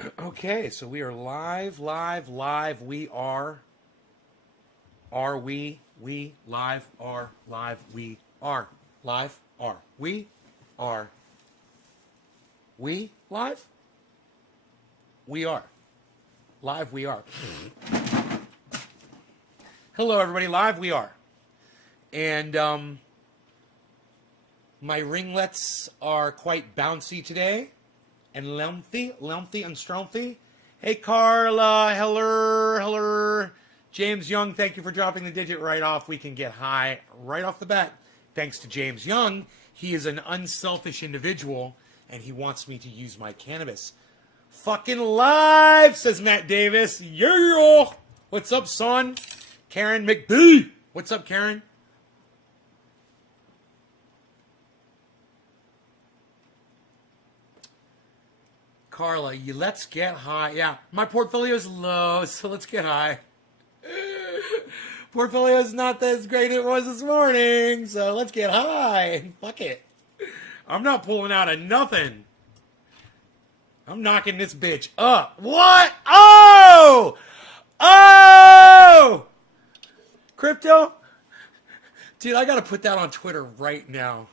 Okay, so we are live, live, live. We are. Are we? We live are live. We are live. Are we? Are we live? We are live. We are. Hello, everybody. Live. We are. And my ringlets are quite bouncy today. And lengthy and strengthy. Hey, Carla, hello. James Young, thank you for dropping the digit right off. We can get high right off the bat. Thanks to James Young. He is an unselfish individual, and he wants me to use my cannabis. Fucking live, says Matt Davis. Yeah. What's up, son? Karen McBee. What's up, Karen? Carla, let's get high. Yeah, my portfolio is low, so let's get high. Portfolio is not as great as it was this morning, so let's get high. Fuck it. I'm not pulling out of nothing. I'm knocking this bitch up. What? Oh! Oh! Crypto? Dude, I gotta put that on Twitter right now.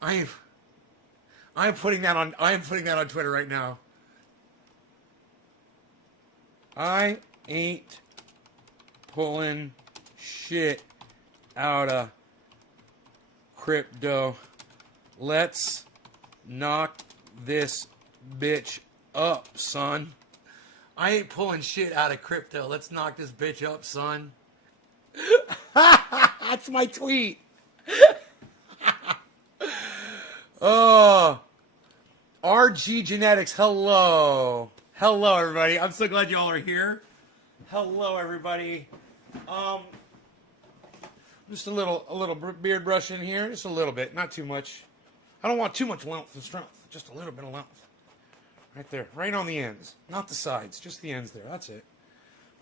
I am putting that on Twitter right now. I ain't pulling shit out of crypto. Let's knock this bitch up, son. I ain't pulling shit out of crypto. Let's knock this bitch up, son. That's my tweet. Oh. RG Genetics, hello. Hello, everybody. I'm so glad you all are here. Hello, everybody. Just a little beard brush in here. Just a little bit, not too much. I don't want too much length and strength. Just a little bit of length. Right there, right on the ends. Not the sides, just the ends there. That's it.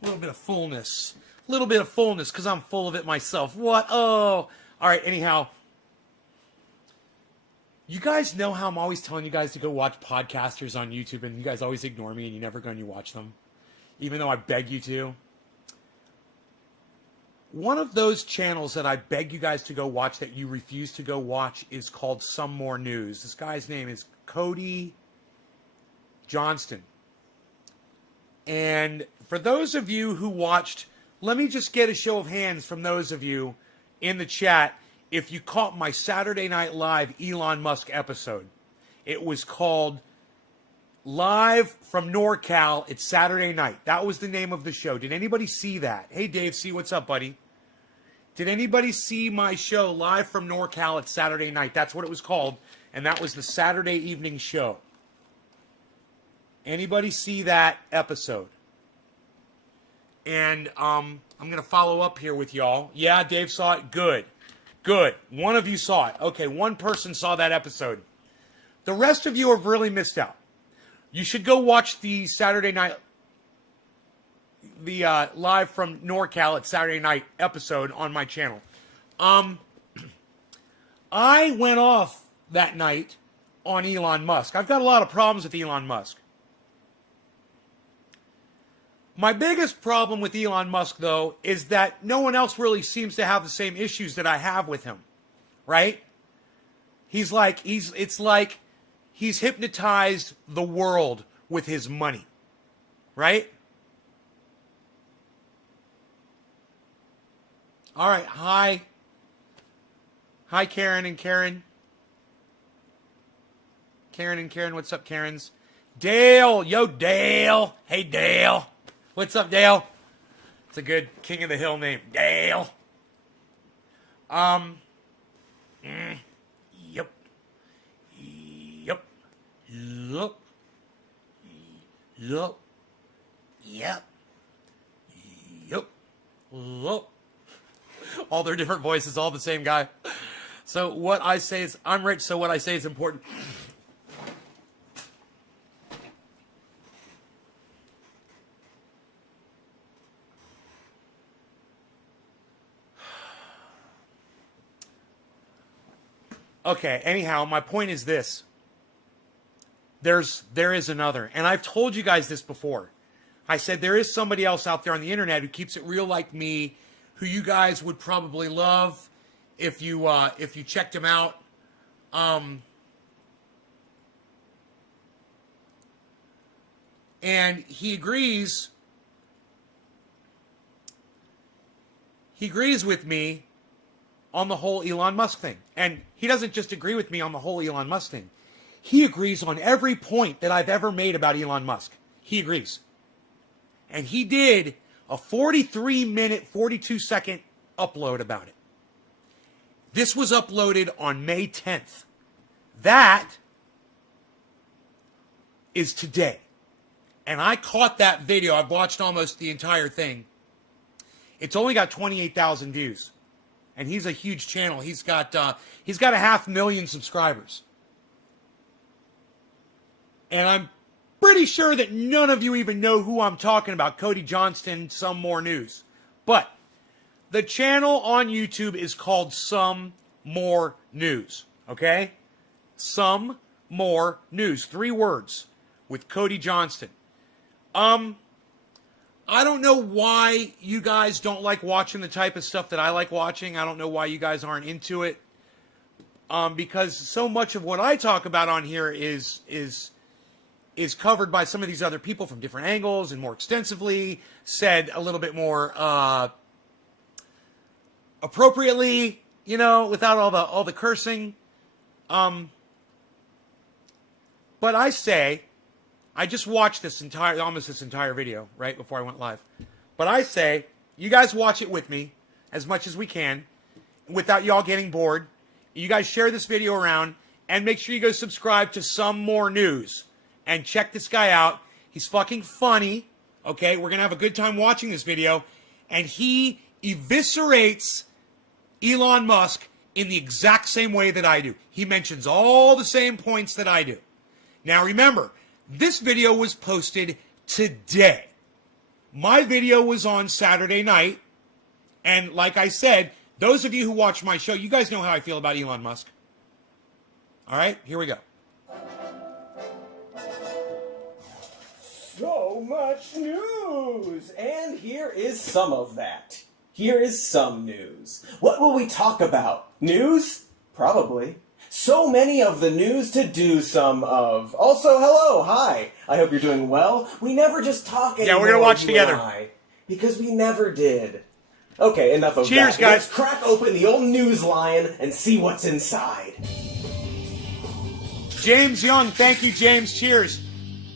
A little bit of fullness. A little bit of fullness, because I'm full of it myself. What? Oh. All right, anyhow. You guys know how I'm always telling you guys to go watch podcasters on YouTube, and you guys always ignore me, and you never go and you watch them, even though I beg you to. One of those channels that I beg you guys to go watch that you refuse to go watch is called Some More News. This guy's name is Cody Johnston. And for those of you who watched, let me just get a show of hands from those of you in the chat if you caught my Saturday Night Live Elon Musk episode. It was called Live from NorCal. It's Saturday night. That was the name of the show. Did anybody see that? Hey, Dave C., what's up, buddy? Did anybody see my show Live from NorCal? It's Saturday night. That's what it was called. And that was the Saturday evening show. Anybody see that episode? And I'm going to follow up here with y'all. Yeah, Dave saw it. Good. Good. One of you saw it. Okay, one person saw that episode. The rest of you have really missed out. You should go watch the Saturday night, the Live from NorCal at Saturday night episode on my channel. I went off that night on Elon Musk. I've got a lot of problems with Elon Musk. My biggest problem with Elon Musk, though, is that no one else really seems to have the same issues that I have with him, right? It's like he's hypnotized the world with his money, right? All right, hi. Hi, Karen and Karen. Karen and Karen, what's up, Karens? Dale, yo, Dale. Hey, Dale. What's up, Dale? It's a good King of the Hill name. Dale. Yep. Yep. Yep. Yep. Yep. Yep. Yep. All their different voices, all the same guy. So what I say is, I'm rich, so what I say is important. Okay, anyhow, my point is this. there is another. And I've told you guys this before. I said there is somebody else out there on the internet who keeps it real like me, who you guys would probably love if you checked him out. And he agrees with me on the whole Elon Musk thing. And he doesn't just agree with me on the whole Elon Musk thing. He agrees on every point that I've ever made about Elon Musk. He agrees. And he did a 43-minute, 42-second upload about it. This was uploaded on May 10th. That is today. And I caught that video. I've watched almost the entire thing. It's only got 28,000 views. And he's a huge channel. He's got 500,000 subscribers. And I'm pretty sure that none of you even know who I'm talking about. Cody Johnston, Some More News. But the channel on YouTube is called Some More News. Okay? Some More News. 3 words. With Cody Johnston. I don't know why you guys don't like watching the type of stuff that I like watching. I don't know why you guys aren't into it. Because so much of what I talk about on here is covered by some of these other people from different angles and more extensively, said a little bit more appropriately, you know, without all the cursing. But I say, I just watched almost this entire video right before I went live. But I say, you guys watch it with me as much as we can without y'all getting bored. You guys share this video around and make sure you go subscribe to Some More News and check this guy out. He's fucking funny. Okay, we're going to have a good time watching this video. And he eviscerates Elon Musk in the exact same way that I do. He mentions all the same points that I do. Now remember, this video was posted today. My video was on Saturday night. And like I said, those of you who watch my show, you guys know how I feel about Elon Musk. All right, here we go. So much news! And here is some of that. Here is some news. What will we talk about? News? Probably. So many of the news to do some of. Also, hello, hi. I hope you're doing well. We never just talk anymore. Yeah, we're going to watch together. Because we never did. Okay, enough of that. Cheers, guys. Let's crack open the old news lion and see what's inside. James Young, thank you, James. Cheers.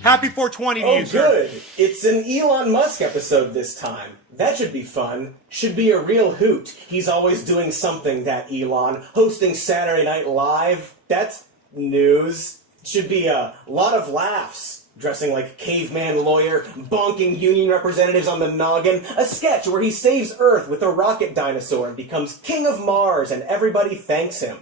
Happy 420 to you, sir. Oh, good. It's an Elon Musk episode this time. That should be fun. Should be a real hoot. He's always doing something, that Elon. Hosting Saturday Night Live. That's news. Should be a lot of laughs. Dressing like caveman lawyer, bonking union representatives on the noggin. A sketch where he saves Earth with a rocket dinosaur and becomes king of Mars and everybody thanks him.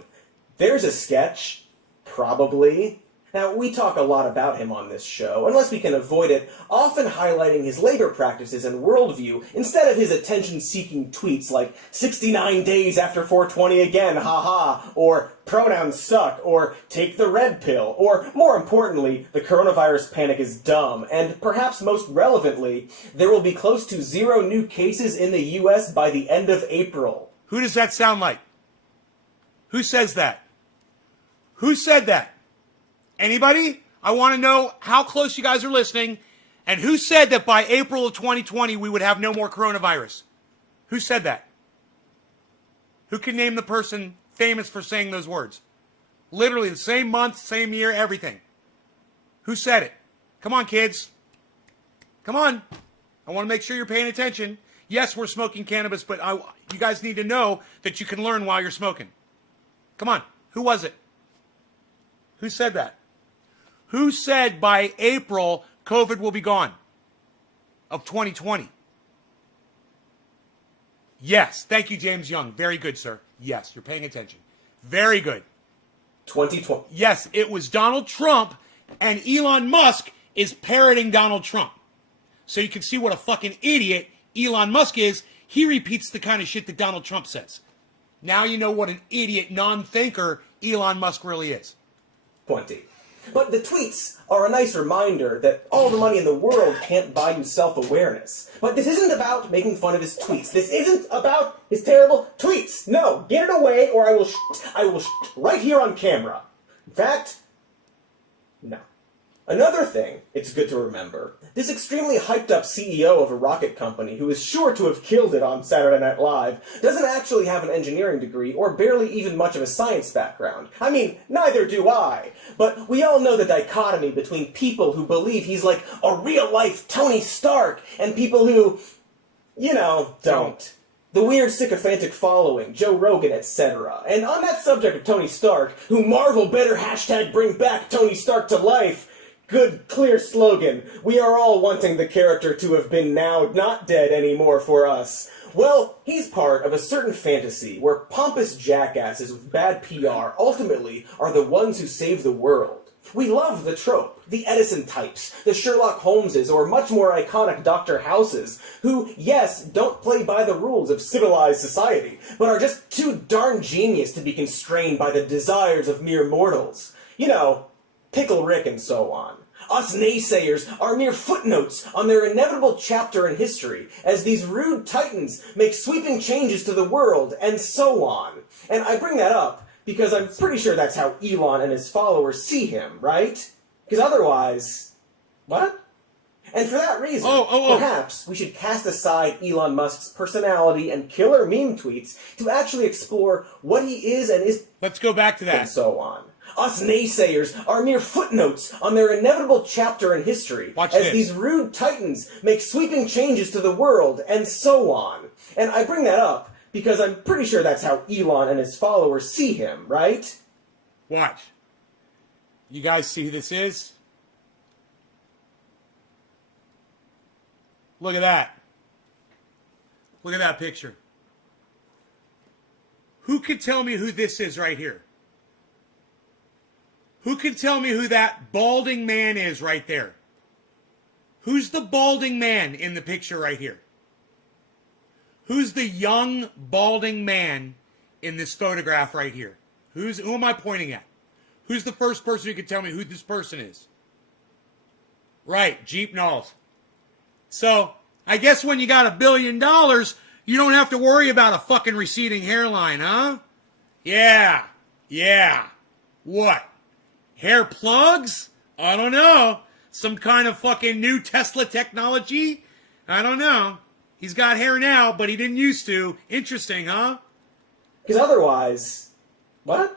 There's a sketch. Probably. Now, we talk a lot about him on this show, unless we can avoid it, often highlighting his labor practices and worldview instead of his attention-seeking tweets like 69 days after 420 again, haha, or pronouns suck, or take the red pill, or, more importantly, the coronavirus panic is dumb, and perhaps most relevantly, there will be close to 0 new cases in the U.S. by the end of April. Who does that sound like? Who says that? Who said that? Anybody? I want to know how close you guys are listening, and who said that by April of 2020 we would have no more coronavirus? Who said that? Who can name the person famous for saying those words? Literally the same month, same year, everything. Who said it? Come on, kids. Come on. I want to make sure you're paying attention. Yes, we're smoking cannabis, but you guys need to know that you can learn while you're smoking. Come on. Who was it? Who said that? Who said by April COVID will be gone of 2020? Yes. Thank you, James Young. Very good, sir. Yes, you're paying attention. Very good. 2020. Yes, it was Donald Trump, and Elon Musk is parroting Donald Trump. So you can see what a fucking idiot Elon Musk is. He repeats the kind of shit that Donald Trump says. Now you know what an idiot non-thinker Elon Musk really is. 20. But the tweets are a nice reminder that all the money in the world can't buy you self-awareness. But this isn't about making fun of his tweets. This isn't about his terrible tweets. No, get it away or I will right here on camera. In fact, no. Another thing it's good to remember, this extremely hyped up CEO of a rocket company who is sure to have killed it on Saturday Night Live doesn't actually have an engineering degree or barely even much of a science background. I mean, neither do I. But we all know the dichotomy between people who believe he's like a real-life Tony Stark and people who, don't. The weird sycophantic following, Joe Rogan, etc. And on that subject of Tony Stark, who Marvel better hashtag bring back Tony Stark to life, good, clear slogan. We are all wanting the character to have been now not dead anymore for us. Well, he's part of a certain fantasy where pompous jackasses with bad PR ultimately are the ones who save the world. We love the trope, the Edison types, the Sherlock Holmeses, or much more iconic Dr. Houses, who, yes, don't play by the rules of civilized society, but are just too darn genius to be constrained by the desires of mere mortals. Pickle Rick and so on. Us naysayers are mere footnotes on their inevitable chapter in history, as these rude titans make sweeping changes to the world, and so on. And I bring that up because I'm pretty sure that's how Elon and his followers see him, right? Because otherwise, what? And for that reason, perhaps we should cast aside Elon Musk's personality and killer meme tweets to actually explore what he is and is. Let's go back to that. And so on. Us naysayers are mere footnotes on their inevitable chapter in history, as these rude titans make sweeping changes to the world, and so on. And I bring that up because I'm pretty sure that's how Elon and his followers see him, right? Watch. You guys see who this is? Look at that. Look at that picture. Who can tell me who this is right here? Who can tell me who that balding man is right there? Who's the balding man in the picture right here? Who's the young balding man in this photograph right here? Who am I pointing at? Who's the first person who can tell me who this person is? Right, Jeep Knowles. So, I guess when you got $1 billion, you don't have to worry about a fucking receding hairline, huh? Yeah. What? Hair plugs? I don't know. Some kind of fucking new Tesla technology? I don't know. He's got hair now, but he didn't used to. Interesting, huh? Because otherwise, what?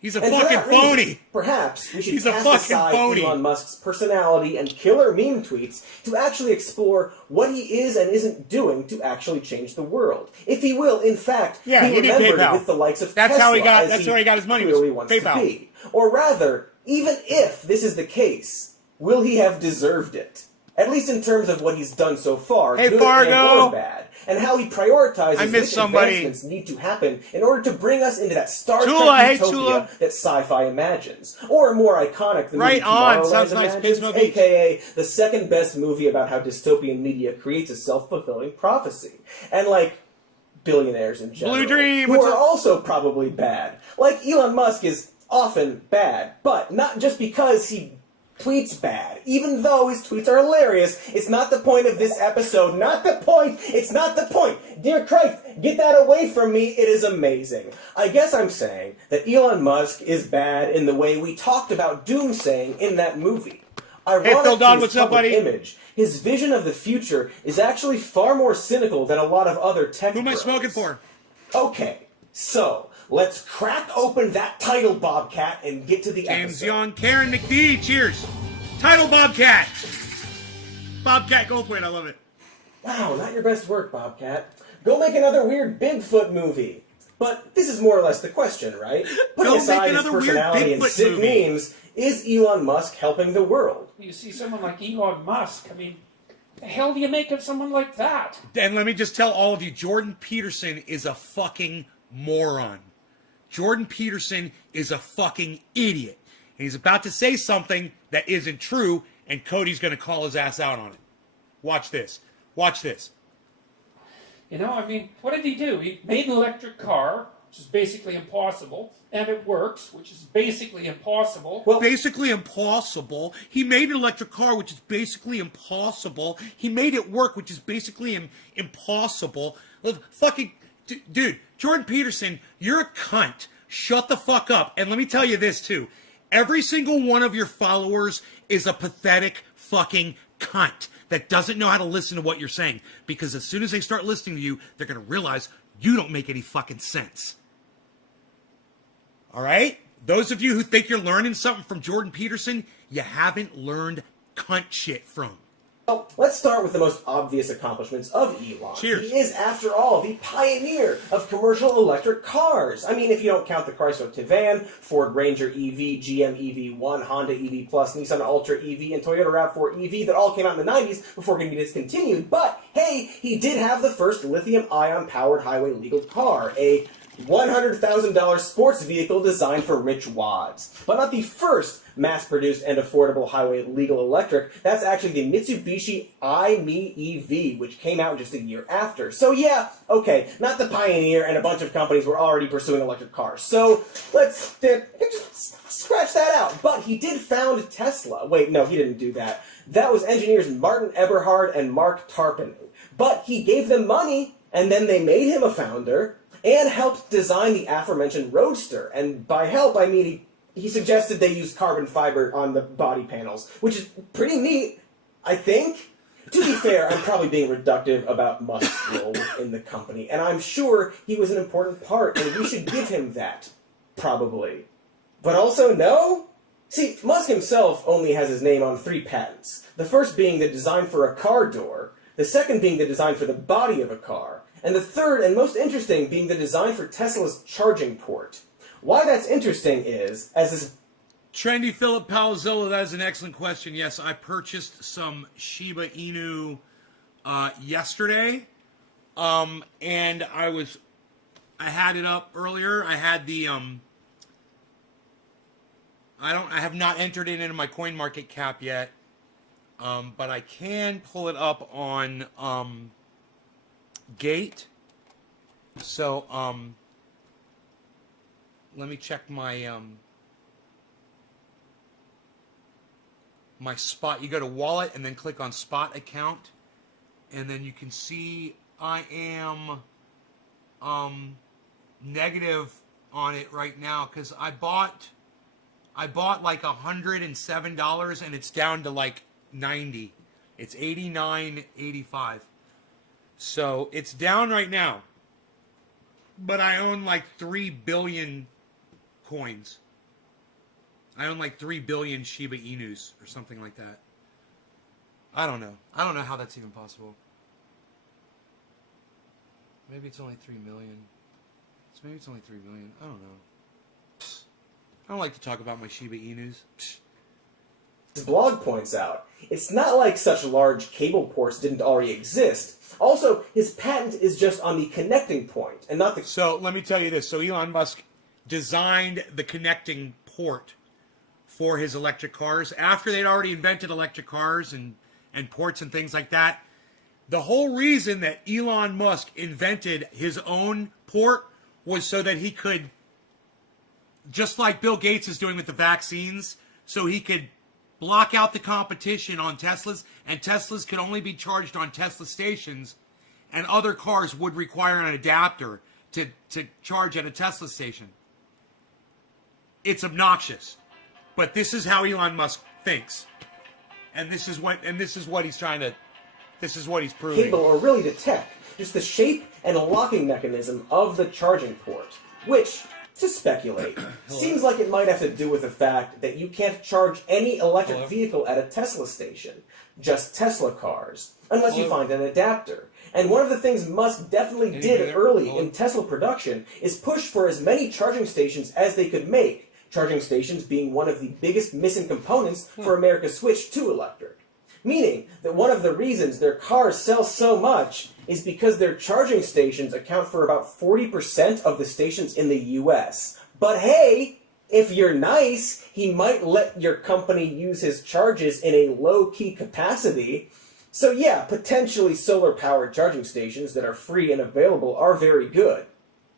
He's a fucking phony. Perhaps we should cast aside Elon Musk's personality and killer meme tweets to actually explore what he is and isn't doing to actually change the world. If he will, in fact, be remembered with the likes of Tesla, that's where he got his money. Really wants to be. Or rather, even if this is the case, will he have deserved it? At least in terms of what he's done so far, good and or bad, and how he prioritizes which advancements need to happen in order to bring us into that Star Trek utopia that sci-fi imagines. Or more iconic, the movie Tomorrowland imagines, a.k.a. the second best movie about how dystopian media creates a self-fulfilling prophecy. And billionaires in general, Blue Dream, who are also probably bad. Like Elon Musk is often bad, but not just because he tweets bad. Even though his tweets are hilarious, it's not the point of this episode. Not the point. It's not the point. Dear Christ, get that away from me. It is amazing. I guess I'm saying that Elon Musk is bad in the way we talked about Doomsaying in that movie. Ironic Phil Don, what's up, buddy? Image, his vision of the future is actually far more cynical than a lot of other tech Who am I bros. smoking for? Okay, so let's crack open that title, Bobcat, and get to the James episode. Young, Karen McD, cheers. Title Bobcat. Bobcat Goldthwait, I love it. Wow, not your best work, Bobcat. Go make another weird Bigfoot movie. But this is more or less the question, right? Putting aside his personality and sick memes, is Elon Musk helping the world? You see someone like Elon Musk, I mean, the hell do you make of someone like that? And let me just tell all of you, Jordan Peterson is a fucking moron. Jordan Peterson is a fucking idiot. And he's about to say something that isn't true, and Cody's going to call his ass out on it. Watch this. Watch this. You know, I mean, what did he do? He made an electric car, which is basically impossible, and it works, which is basically impossible. Well, Basically impossible. He made an electric car, which is basically impossible. He made it work, which is basically impossible. Fucking, dude, Jordan Peterson, you're a cunt. Shut the fuck up. And let me tell you this, too. Every single one of your followers is a pathetic fucking cunt that doesn't know how to listen to what you're saying. Because as soon as they start listening to you, they're going to realize you don't make any fucking sense. All right? Those of you who think you're learning something from Jordan Peterson, you haven't learned cunt shit from. let's start with the most obvious accomplishments of Elon. Cheers. He is, after all, the pioneer of commercial electric cars. I mean, if you don't count the Chrysler Tivan, Ford Ranger EV, GM EV1, Honda EV Plus, Nissan Ultra EV, and Toyota RAV4 EV that all came out in the 90s before getting discontinued. But, hey, he did have the first lithium-ion powered highway legal car, a $100,000 sports vehicle designed for rich wads. But not the first mass-produced and affordable highway legal electric. That's actually the Mitsubishi i-Me EV, which came out just a year after. So yeah, okay, not the pioneer, and a bunch of companies were already pursuing electric cars. So let's just scratch that out. But he did found Tesla. Wait, no, he didn't do that. That was engineers Martin Eberhard and Mark Tarpen. But he gave them money, and then they made him a founder, and helped design the aforementioned Roadster. And by help, I mean he suggested they use carbon fiber on the body panels, which is pretty neat, I think. To be fair, I'm probably being reductive about Musk's role in the company, and I'm sure he was an important part, and we should give him that. Probably. But also, no? See, Musk himself only has his name on 3 patents. The first being the design for a car door, the second being the design for the body of a car, and the third and most interesting being the design for Tesla's charging port. Why that's interesting is, as this... Trendy Philip Palazzolo, that is an excellent question. Yes, I purchased some Shiba Inu yesterday, and I had it up earlier. I had the I have not entered it into my CoinMarketCap yet, but I can pull it up on Gate. So let me check my my spot. You go to wallet and then click on spot account, and then you can see I am negative on it right now because I bought like $107 and it's down to like 90. It's 89.85. So it's down right now. But I own like 3 billion coins. I own like 3 billion Shiba Inus or something like that. I don't know. I don't know how that's even possible. Maybe it's only 3 million. Maybe it's only 3 million. I don't know. Psst. I don't like to talk about my Shiba Inus. Psst. His blog points out, it's not like such large cable ports didn't already exist. Also, his patent is just on the connecting point, and not the... So, let me tell you this. So, Elon Musk designed the connecting port for his electric cars after they'd already invented electric cars and ports and things like that. The whole reason that Elon Musk invented his own port was so that he could, just like Bill Gates is doing with the vaccines, so he could block out the competition on Teslas, and Teslas could only be charged on Tesla stations, and other cars would require an adapter to charge at a Tesla station. It's obnoxious, but this is how Elon Musk thinks, and this is what he's trying to. This is what he's proving. Cable, or really the tech, just the shape and locking mechanism of the charging port, which, to speculate, seems like it might have to do with the fact that you can't charge any electric vehicle at a Tesla station, just Tesla cars, unless you find an adapter. And one of the things Musk definitely did early in Tesla production is push for as many charging stations as they could make, charging stations being one of the biggest missing components for America's switch to electric. Meaning that one of the reasons their cars sell so much is because their charging stations account for about 40% of the stations in the US. But hey, if you're nice, he might let your company use his charges in a low-key capacity. So yeah, potentially solar-powered charging stations that are free and available are very good.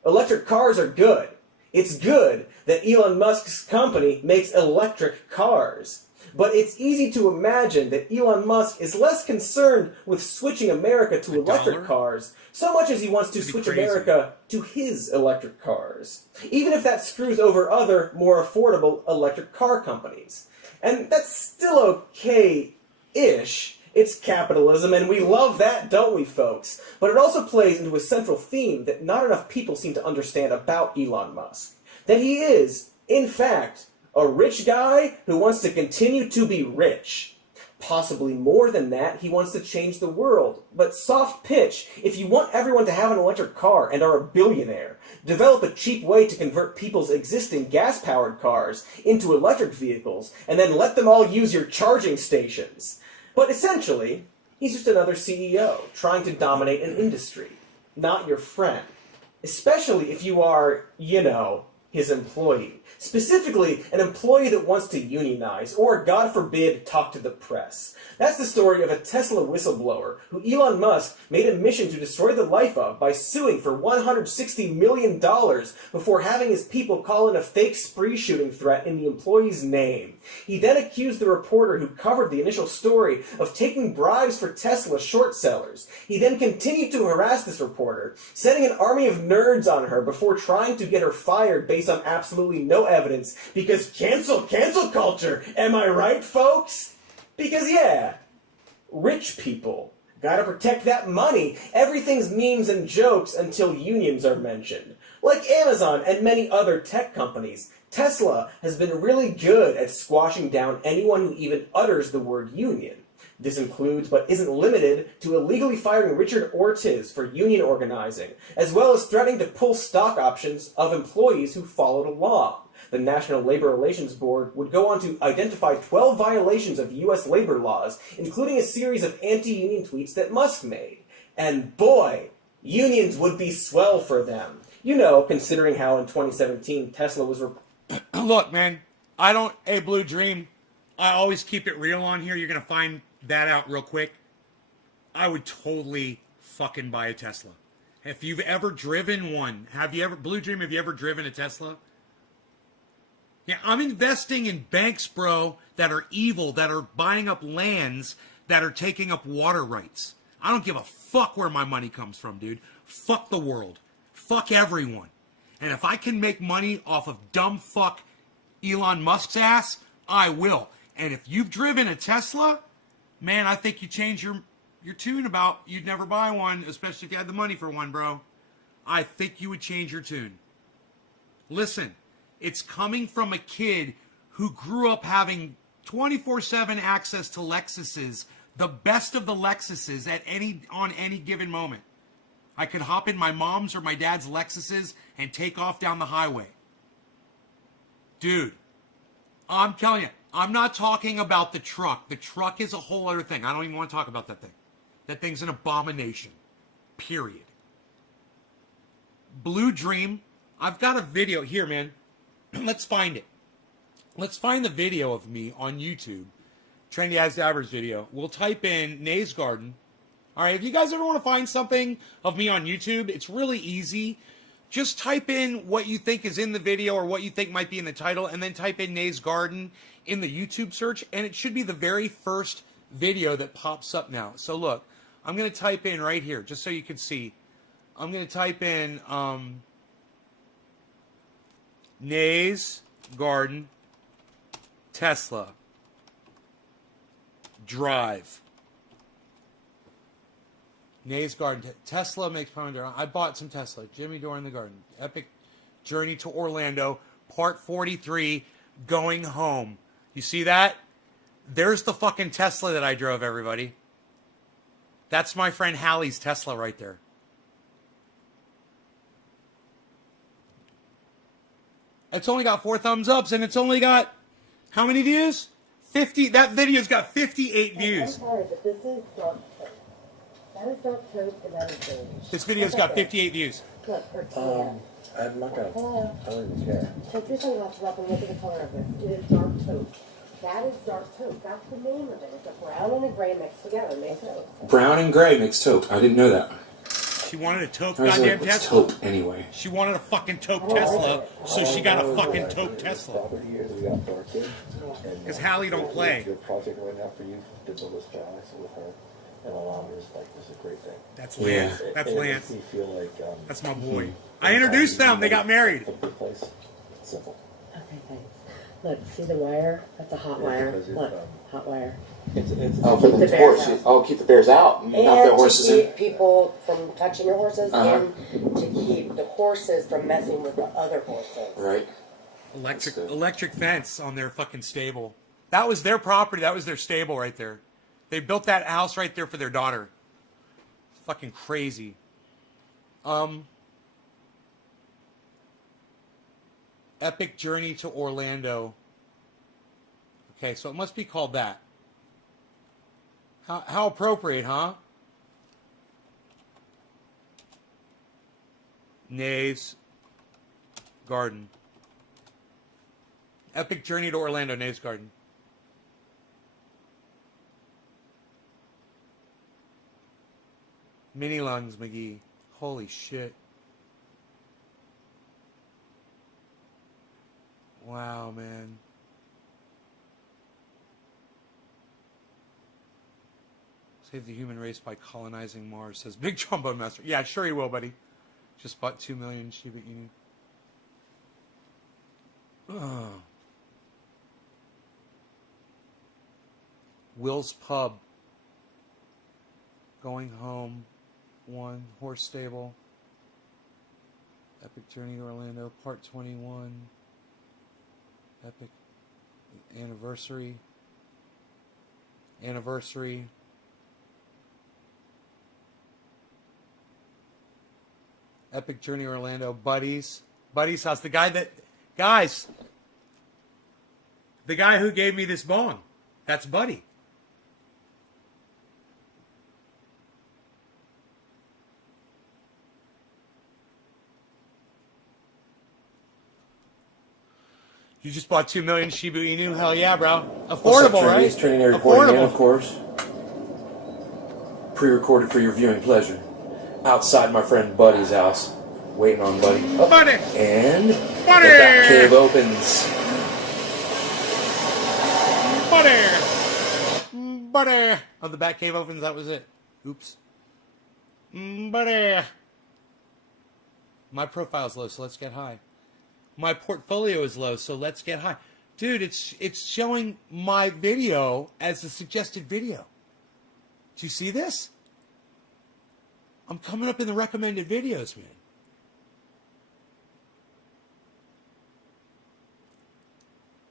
Electric cars are good. It's good that Elon Musk's company makes electric cars. But it's easy to imagine that Elon Musk is less concerned with switching America to electric cars so much as he wants to switch America to his electric cars, even if that screws over other, more affordable electric car companies. And that's still okay-ish. It's capitalism, and we love that, don't we, folks? But it also plays into a central theme that not enough people seem to understand about Elon Musk. That he is, in fact, a rich guy who wants to continue to be rich. Possibly more than that, he wants to change the world. But soft pitch, if you want everyone to have an electric car and are a billionaire, develop a cheap way to convert people's existing gas-powered cars into electric vehicles, and then let them all use your charging stations. But essentially, he's just another CEO trying to dominate an industry, not your friend. Especially if you are, his employee. Specifically, an employee that wants to unionize, or, God forbid, talk to the press. That's the story of a Tesla whistleblower who Elon Musk made a mission to destroy the life of by suing for $160 million before having his people call in a fake spree shooting threat in the employee's name. He then accused the reporter who covered the initial story of taking bribes for Tesla short sellers. He then continued to harass this reporter, sending an army of nerds on her before trying to get her fired based on absolutely no evidence, because cancel culture, am I right, folks? Because yeah, rich people gotta protect that money. Everything's memes and jokes until unions are mentioned. Like Amazon and many other tech companies, Tesla has been really good at squashing down anyone who even utters the word union. This includes, but isn't limited to, illegally firing Richard Ortiz for union organizing, as well as threatening to pull stock options of employees who followed along. The National Labor Relations Board would go on to identify 12 violations of U.S. labor laws, including a series of anti-union tweets that Musk made. And boy, unions would be swell for them. Considering how in 2017 Tesla was... Look, man, hey, Blue Dream, I always keep it real on here. You're going to find that out real quick. I would totally fucking buy a Tesla. If you've ever driven one, Blue Dream, have you ever driven a Tesla? Yeah, I'm investing in banks, bro, that are evil, that are buying up lands, that are taking up water rights. I don't give a fuck where my money comes from, dude. Fuck the world. Fuck everyone. And if I can make money off of dumb fuck Elon Musk's ass, I will. And if you've driven a Tesla, man, I think you change your tune about you'd never buy one, especially if you had the money for one, bro. I think you would change your tune. Listen. It's coming from a kid who grew up having 24/7 access to Lexuses, the best of the Lexuses on any given moment. I could hop in my mom's or my dad's Lexuses and take off down the highway. Dude, I'm telling you, I'm not talking about the truck. The truck is a whole other thing. I don't even want to talk about that thing. That thing's an abomination. Period. Blue Dream, I've got a video here, man. Let's find it. Let's find the video of me on YouTube. Trendy As Dabbers video. We'll type in Nays Garden. All right, if you guys ever want to find something of me on YouTube, it's really easy. Just type in what you think is in the video or what you think might be in the title, and then type in Nays Garden in the YouTube search, and it should be the very first video that pops up now. So look, I'm going to type in right here, just so you can see. I'm going to type in... Nays Garden Tesla Drive. Nays Garden Tesla makes power. I bought some Tesla. Jimmy Dore in the Garden. Epic Journey to Orlando. Part 43. Going home. You see that? There's the fucking Tesla that I drove, everybody. That's my friend Hallie's Tesla right there. It's only got 4 thumbs ups, and it's only got how many views? 50. That video's got 58 views. I'm sorry, but this is dark toad. That is dark toad, and that is beige. This video's got 58 views. Look, or tan. I'm not gonna Hello. color this hair. Take your sunglasses off and look at the color of this. It is dark toad. That is dark toad. That's the name of it. It's a brown and a gray mixed together. Makes toad. Brown and gray mixed taupe. I didn't know that. She wanted a taupe How's goddamn it Tesla. taupe anyway? She wanted a fucking taupe Tesla, so she got a fucking taupe Tesla. Because Hallie don't play. Good project right now for you to build this balance with her and allow her is like this is a great thing. That's Lance. Yeah. That's And it Lance. makes me feel like That's my boy. I introduced them. They got married. a good place. Simple. Okay, thanks. Look, see the wire? That's a hot wire. because it, Look, hot wire. It's Oh, for Keep the the horse. bears out. Oh, keep the bears out, not the And horses to in. keep people from touching your horses Uh-huh. and to keep the horses from messing with the other horses. Right. Electric fence on their fucking stable. That was their property. That was their stable right there. They built that house right there for their daughter. Fucking crazy. Epic Journey to Orlando. Okay, so it must be called that. How appropriate, huh? Nave's Garden. Epic Journey to Orlando, Nave's Garden. Mini lungs, McGee. Holy shit. Wow, man. Save the human race by colonizing Mars, says Big Trombone Master. Yeah, sure he will, buddy. Just bought 2 million Shiba Inu. Ugh. Will's Pub. Going Home. 1. Horse Stable. Epic Journey to Orlando. Part 21. Epic Anniversary. Epic Journey Orlando. Buddies House. The guy who gave me this bong. That's Buddy. You just bought 2 million Shiba Inu? Hell yeah, bro. Affordable, right? It's Trinity reporting in, of Affordable. course. Pre-recorded for your viewing pleasure. Outside my friend Buddy's house. Waiting on Buddy. Oh, Buddy! and Buddy! the back cave opens. Buddy! Oh, the back cave opens, that was it. Oops. Buddy! My profile's low, so let's get high. My portfolio is low, so let's get high. Dude, it's showing my video as a suggested video. Do you see this? I'm coming up in the recommended videos, man.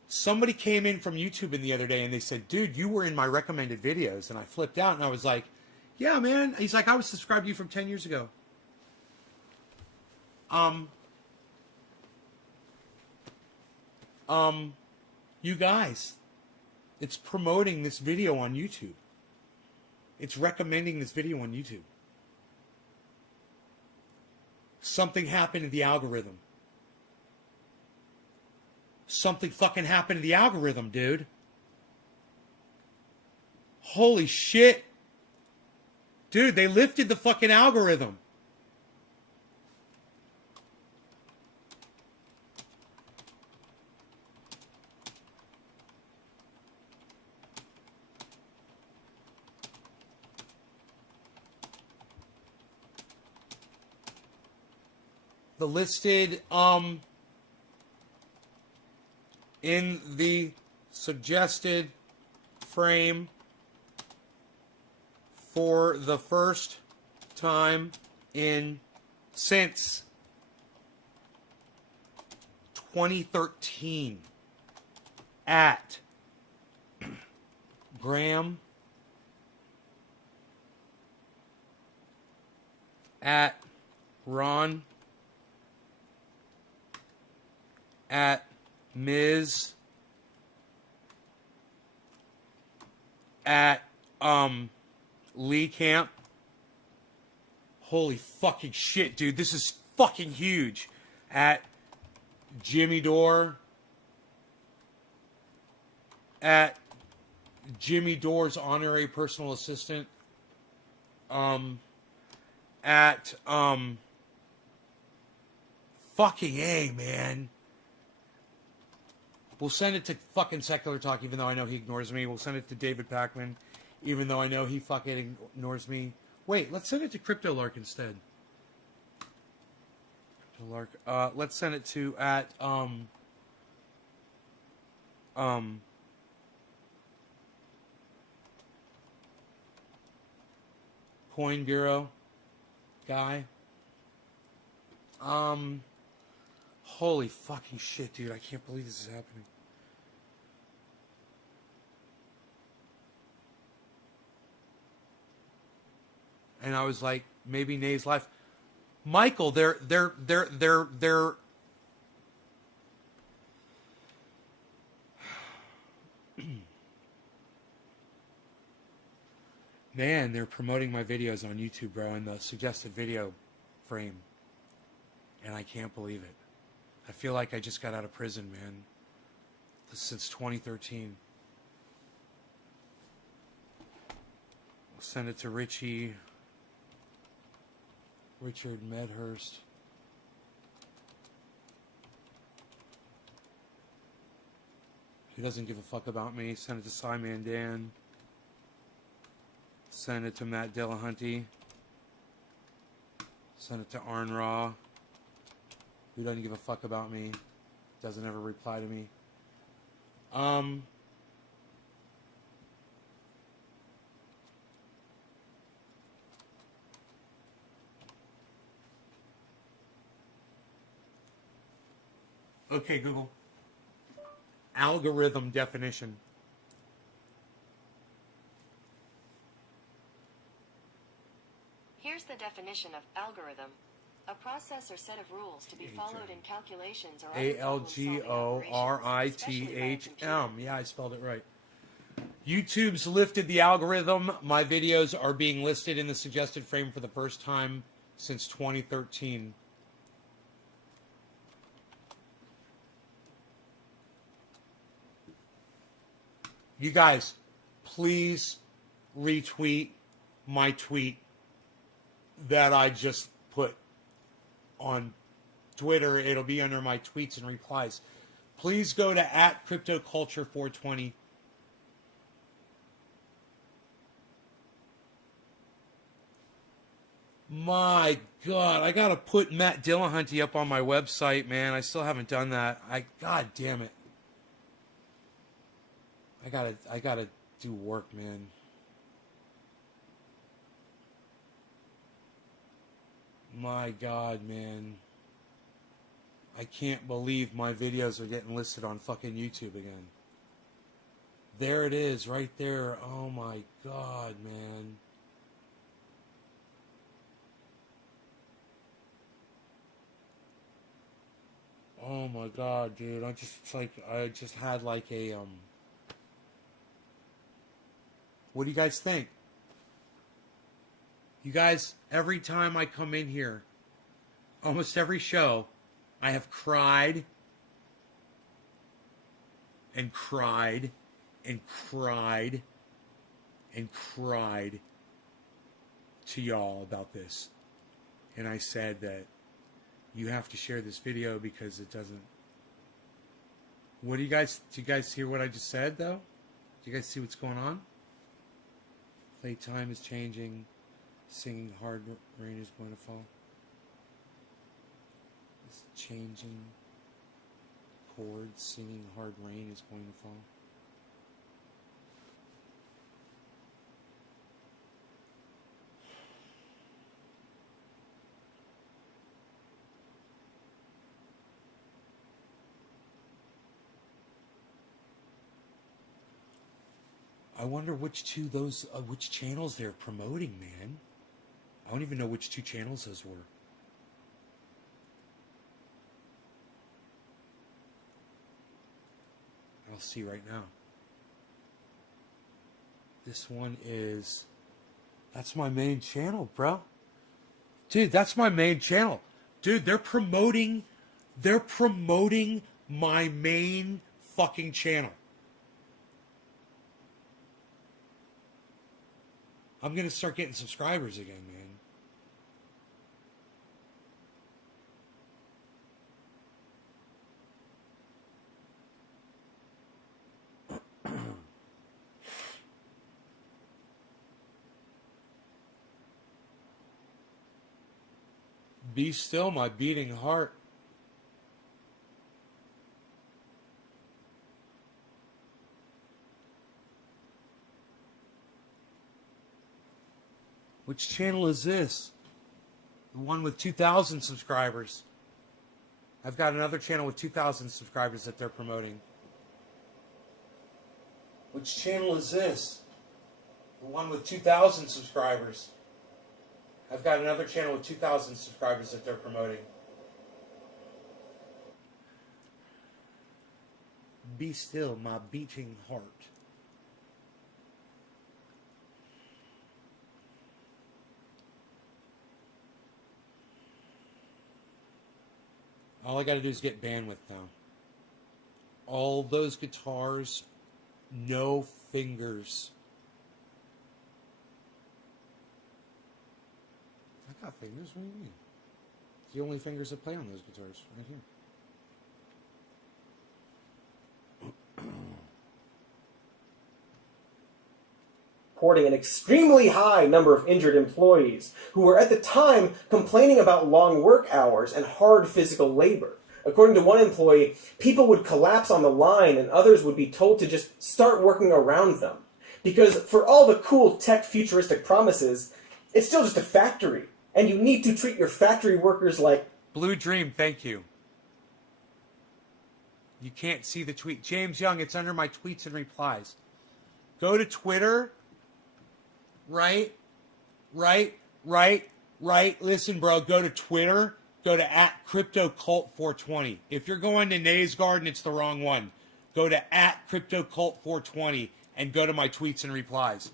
Somebody came in from YouTube the other day and they said, dude, you were in my recommended videos. And I flipped out and I was like, yeah, man. He's like, I was subscribed to you from 10 years ago. You guys, it's promoting this video on YouTube. It's recommending this video on YouTube. Something happened to the algorithm. Something fucking happened to the algorithm, dude. Holy shit. Dude, they lifted the fucking algorithm. The listed, in the suggested frame for the first time since 2013 at Graham at Ron at Ms. at Lee Camp. Holy fucking shit, dude. This is fucking huge. At Jimmy Dore. At Jimmy Dore's honorary personal assistant. at fucking A, man. We'll send it to fucking Secular Talk, even though I know he ignores me. We'll send it to David Pacman, even though I know he fucking ignores me. Wait, let's send it to Crypto Lark instead. Crypto Lark. Let's send it to at Coin Bureau guy. Holy fucking shit, dude. I can't believe this is happening. And I was like, maybe Nay's life. Michael, they're man, they're promoting my videos on YouTube, bro, in the suggested video frame. And I can't believe it. I feel like I just got out of prison, man. Since 2013. I'll send it to Richard Medhurst. He doesn't give a fuck about me. Send it to Simon Dan. Send it to Matt Dillahunty. Send it to Arn Raw, who doesn't give a fuck about me. Doesn't ever reply to me. Okay, Google. Algorithm definition. Here's the definition of algorithm. A process or set of rules to be followed in calculations or other problem-solving operations, ALGORITHM. Yeah, I spelled it right. YouTube's lifted the algorithm. My videos are being listed in the suggested frame for the first time since 2013. You guys, please retweet my tweet that I just put on Twitter. It'll be under my tweets and replies. Please go to @CryptoCulture420. My God, I gotta put Matt Dillahunty up on my website, man. I still haven't done that. God damn it. I gotta do work, man. My God, man. I can't believe my videos are getting listed on fucking YouTube again. There it is, right there. Oh my God, man. Oh my God, dude. I just had like a, what do you guys think? You guys, every time I come in here, almost every show, I have cried and cried and cried and cried to y'all about this. And I said that you have to share this video because it doesn't... What do you guys hear what I just said, though? Do you guys see what's going on? Playtime is changing. Singing hard rain is going to fall. It's changing. Chords, singing hard rain is going to fall. I wonder which channels they're promoting, man. I don't even know which two channels those were. I'll see right now. This one is... That's my main channel, bro. Dude, that's my main channel. Dude, they're promoting my main fucking channel. I'm going to start getting subscribers again, man. Be still, my beating heart. Which channel is this? The one with 2,000 subscribers. I've got another channel with 2,000 subscribers that they're promoting. Which channel is this? The one with 2,000 subscribers. I've got another channel with 2,000 subscribers that they're promoting. Be still, my beating heart. All I got to do is get bandwidth now. All those guitars, no fingers. I got fingers, what do you mean? It's the only fingers that play on those guitars, right here. Reporting an extremely high number of injured employees who were at the time complaining about long work hours and hard physical labor. According to one employee, people would collapse on the line and others would be told to just start working around them. Because for all the cool tech futuristic promises, it's still just a factory. And you need to treat your factory workers like... Blue Dream, thank you. You can't see the tweet. James Young, it's under my tweets and replies. Go to Twitter. Right. Listen, bro, go to Twitter. Go to @CryptoCult420. If you're going to Nays Garden, it's the wrong one. Go to @CryptoCult420 and go to my tweets and replies.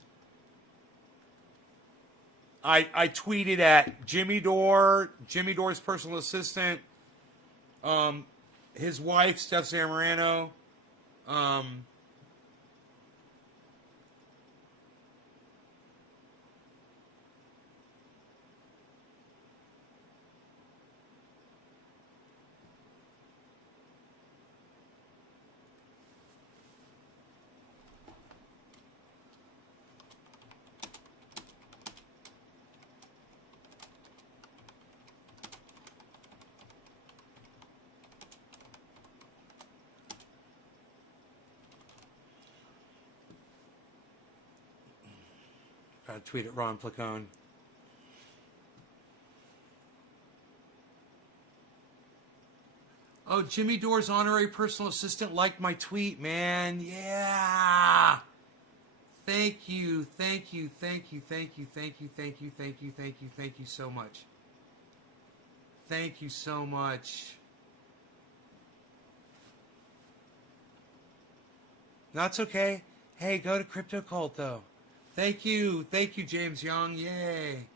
I tweeted at Jimmy Dore, Jimmy Dore's personal assistant, his wife, Steph Zamorano, I tweet at Ron Placone. Oh, Jimmy Dore's honorary personal assistant liked my tweet, man. Yeah. Thank you so much. Thank you so much. That's okay. Hey, go to Crypto Cult, though. Thank you, James Young. Yay.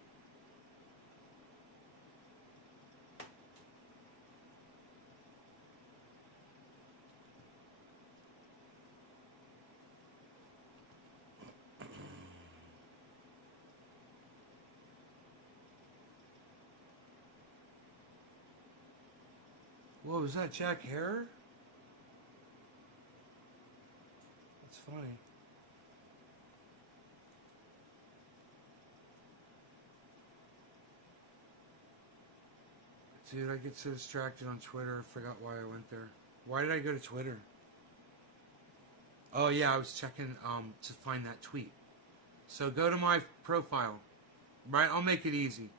Whoa, was that Jack Hare? That's funny. Dude, I get so distracted on Twitter, I forgot why I went there. Why did I go to Twitter? Oh yeah, I was checking to find that tweet. So go to my profile. Right? I'll make it easy.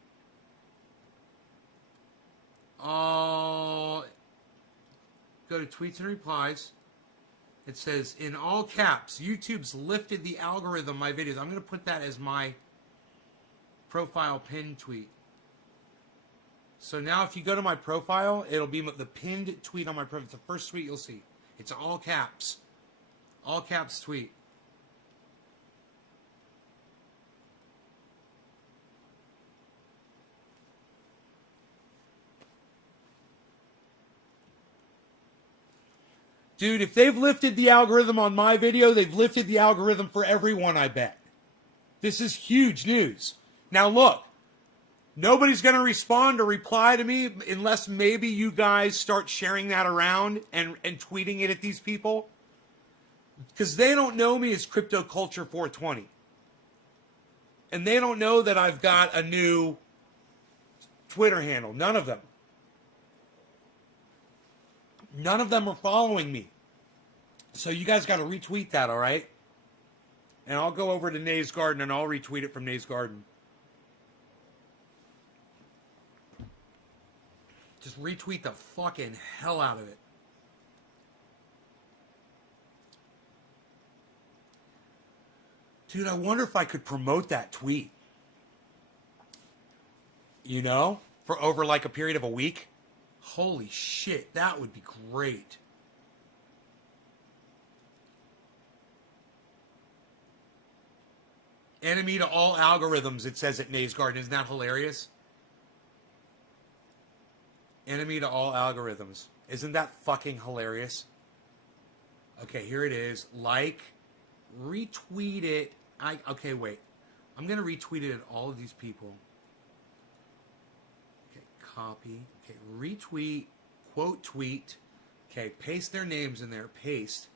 Go to tweets and replies. It says, in all caps, YouTube's lifted the algorithm of my videos. I'm going to put that as my profile pinned tweet. So now if you go to my profile, it'll be the pinned tweet on my profile. It's the first tweet you'll see. It's all caps. All caps tweet. Dude, if they've lifted the algorithm on my video, they've lifted the algorithm for everyone, I bet. This is huge news. Now look. Nobody's going to respond or reply to me unless maybe you guys start sharing that around and tweeting it at these people. Because they don't know me as Crypto Culture 420. And they don't know that I've got a new Twitter handle. None of them. None of them are following me. So you guys got to retweet that, all right? And I'll go over to Nays Garden and I'll retweet it from Nays Garden. Just retweet the fucking hell out of it. Dude, I wonder if I could promote that tweet. You know? For over like a period of a week. Holy shit, that would be great. Enemy to all algorithms, it says at Nays Garden. Isn't that hilarious? Enemy to all algorithms. Isn't that fucking hilarious? Okay, here it is. Like, retweet it. Okay, wait. I'm going to retweet it at all of these people. Okay, copy. Okay, retweet. Quote tweet. Okay, paste their names in there. Paste.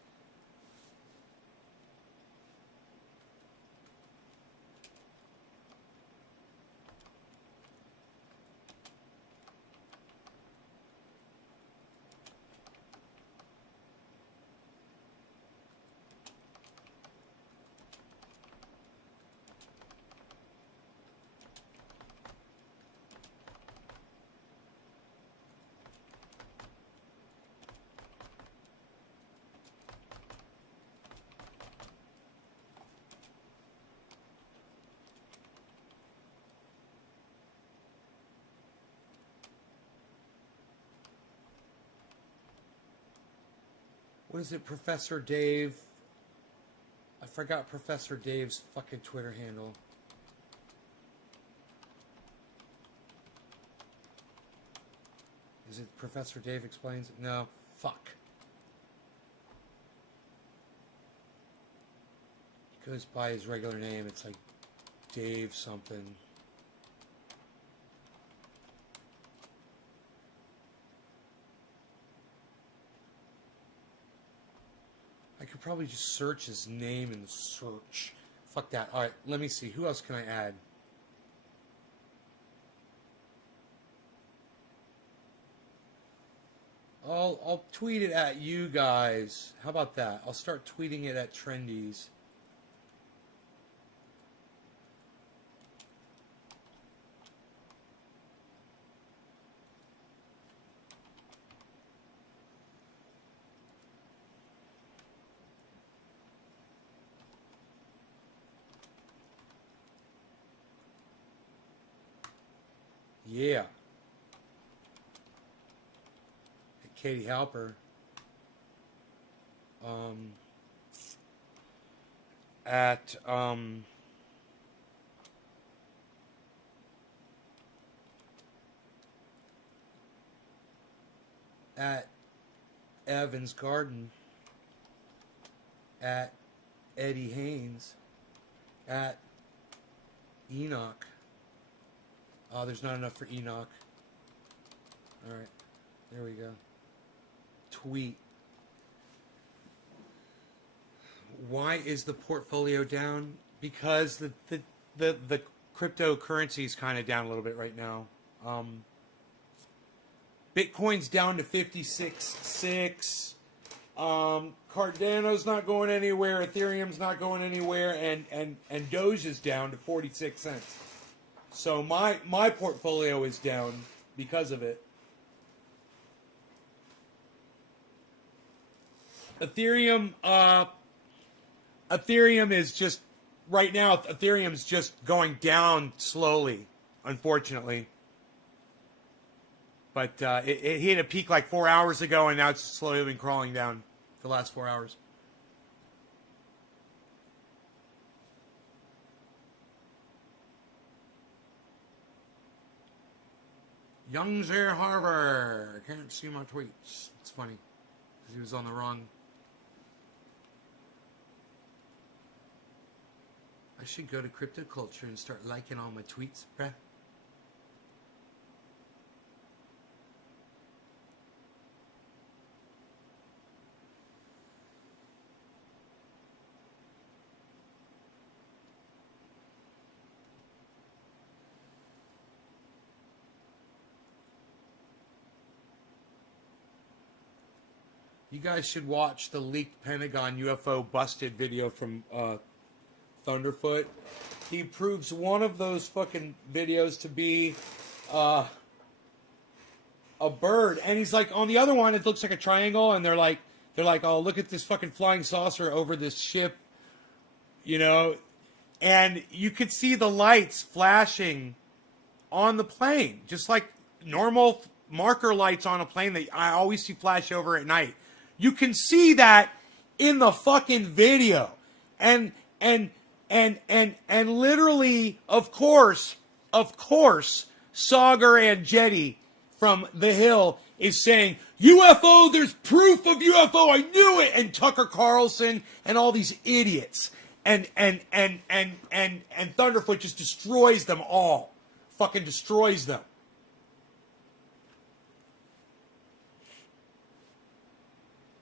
What is it, Professor Dave? I forgot Professor Dave's fucking Twitter handle. Is it Professor Dave Explains? No. Fuck. He goes by his regular name. It's like Dave something. I could probably just search his name in the search. Fuck that. Alright, let me see. Who else can I add? I'll tweet it at you guys. How about that? I'll start tweeting it at Trendies. Yeah. Katie Halper. At Evans Garden. At Eddie Haynes. At Enoch. Oh, there's not enough for Enoch. Alright. There we go. Tweet. Why is the portfolio down? Because the cryptocurrency is kind of down a little bit right now. Bitcoin's down to 56.6. Cardano's not going anywhere. Ethereum's not going anywhere. And Doge is down to 46 cents. So my portfolio is down because of it. Ethereum is just right now. Ethereum's just going down slowly, unfortunately. But it hit a peak like 4 hours ago, and now it's slowly been crawling down for the last 4 hours. Young Zer Harbour. Can't see my tweets. It's funny because he was on the wrong. I should go to Crypto Culture and start liking all my tweets, bruh. You guys should watch the leaked Pentagon UFO busted video from Thunderfoot. He proves one of those fucking videos to be a bird, and he's like, on the other one it looks like a triangle, and they're like, oh, look at this fucking flying saucer over this ship, you know, and you could see the lights flashing on the plane, just like normal marker lights on a plane that I always see flash over at night. You can see that in the fucking video, and literally, of course, Sagar and Jetty from The Hill is saying, UFO, there's proof of UFO, I knew it, and Tucker Carlson and all these idiots. And Thunderfoot just destroys them all. Fucking destroys them.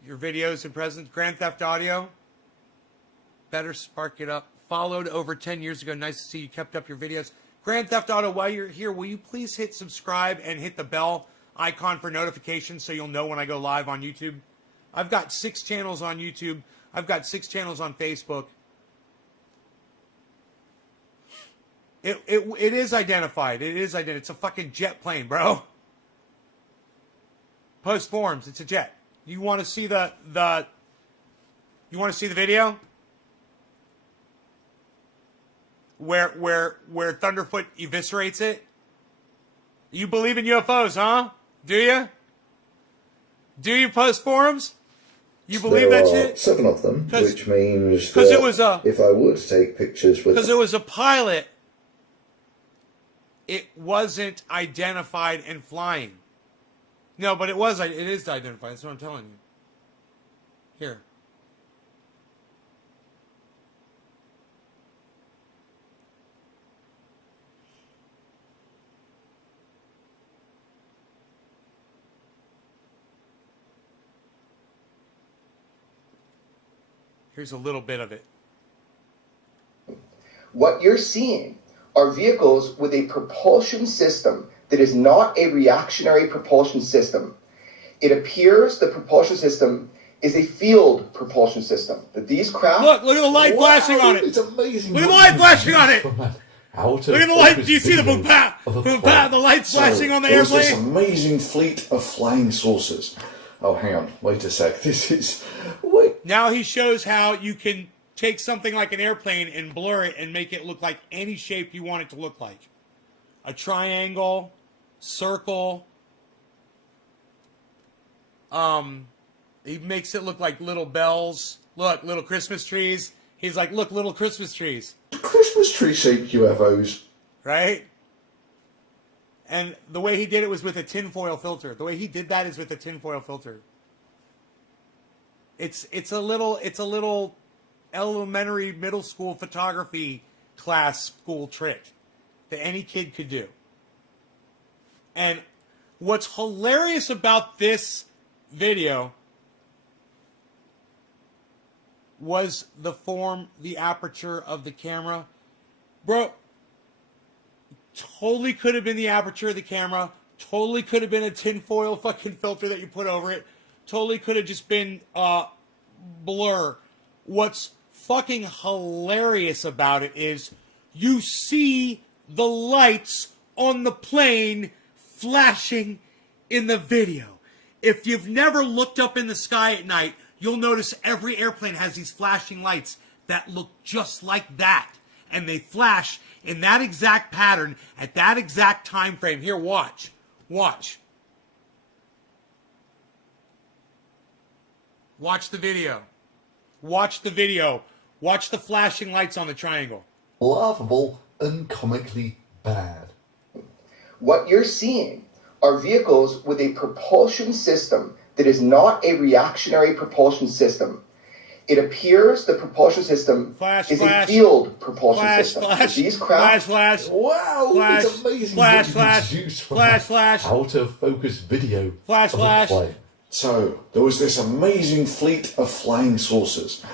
Your videos and presents, Grand Theft Audio. Better spark it up. Followed over 10 years ago. Nice to see you kept up your videos. Grand Theft Auto, while you're here, will you please hit subscribe and hit the bell icon for notifications so you'll know when I go live on YouTube? I've got 6 channels on YouTube. I've got 6 channels on Facebook. It is identified. It is identified. It's a fucking jet plane, bro. Post forums. It's a jet. You want to see the you want to see the video? Where Thunderfoot eviscerates it? You believe in UFOs, huh? Do you? Do you, post forums? You believe that shit? There are 7 of them, which means it that was if I were to take pictures with... Because it was a pilot, it wasn't identified and flying. No, but it is identified. That's what I'm telling you. Here. Here's a little bit of it. What you're seeing are vehicles with a propulsion system that is not a reactionary propulsion system. It appears the propulsion system is a field propulsion system. That these craft... Look at the light flashing on it. It's amazing. Look at the light flashing on it. Look at the light. Do you see the boom pow? Boom pow, the lights flashing on the there was airplane? this amazing fleet of flying saucers. Oh, hang on. Wait a sec. This is... Wait. Now he shows how you can take something like an airplane and blur it and make it look like any shape you want it to look like. A triangle, circle. He makes it look like little bells. Look, little Christmas trees. He's like, look, little Christmas trees. Christmas tree-shaped UFOs. Right? And the way he did it was with a tinfoil filter. The way he did that is with a tinfoil filter. It's a little elementary, middle school photography class school trick that any kid could do. And what's hilarious about this video was the aperture of the camera. Bro, totally could have been the aperture of the camera. Totally could have been a tinfoil fucking filter that you put over it. Totally could have just been blur. What's fucking hilarious about it is you see the lights on the plane flashing in the video. If you've never looked up in the sky at night, you'll notice every airplane has these flashing lights that look just like that. And they flash in that exact pattern at that exact time frame. Here, watch. Watch. Watch the video. Watch the video. Watch the flashing lights on the triangle. Laughable and comically bad. What you're seeing are vehicles with a propulsion system that is not a reactionary propulsion system. It appears the propulsion system is a field propulsion system. These craft... Wow, it's amazing flash, what flash, you can use from flash, that flash, out of focus video. flash, of a flash. plane. So, there was this amazing fleet of flying saucers.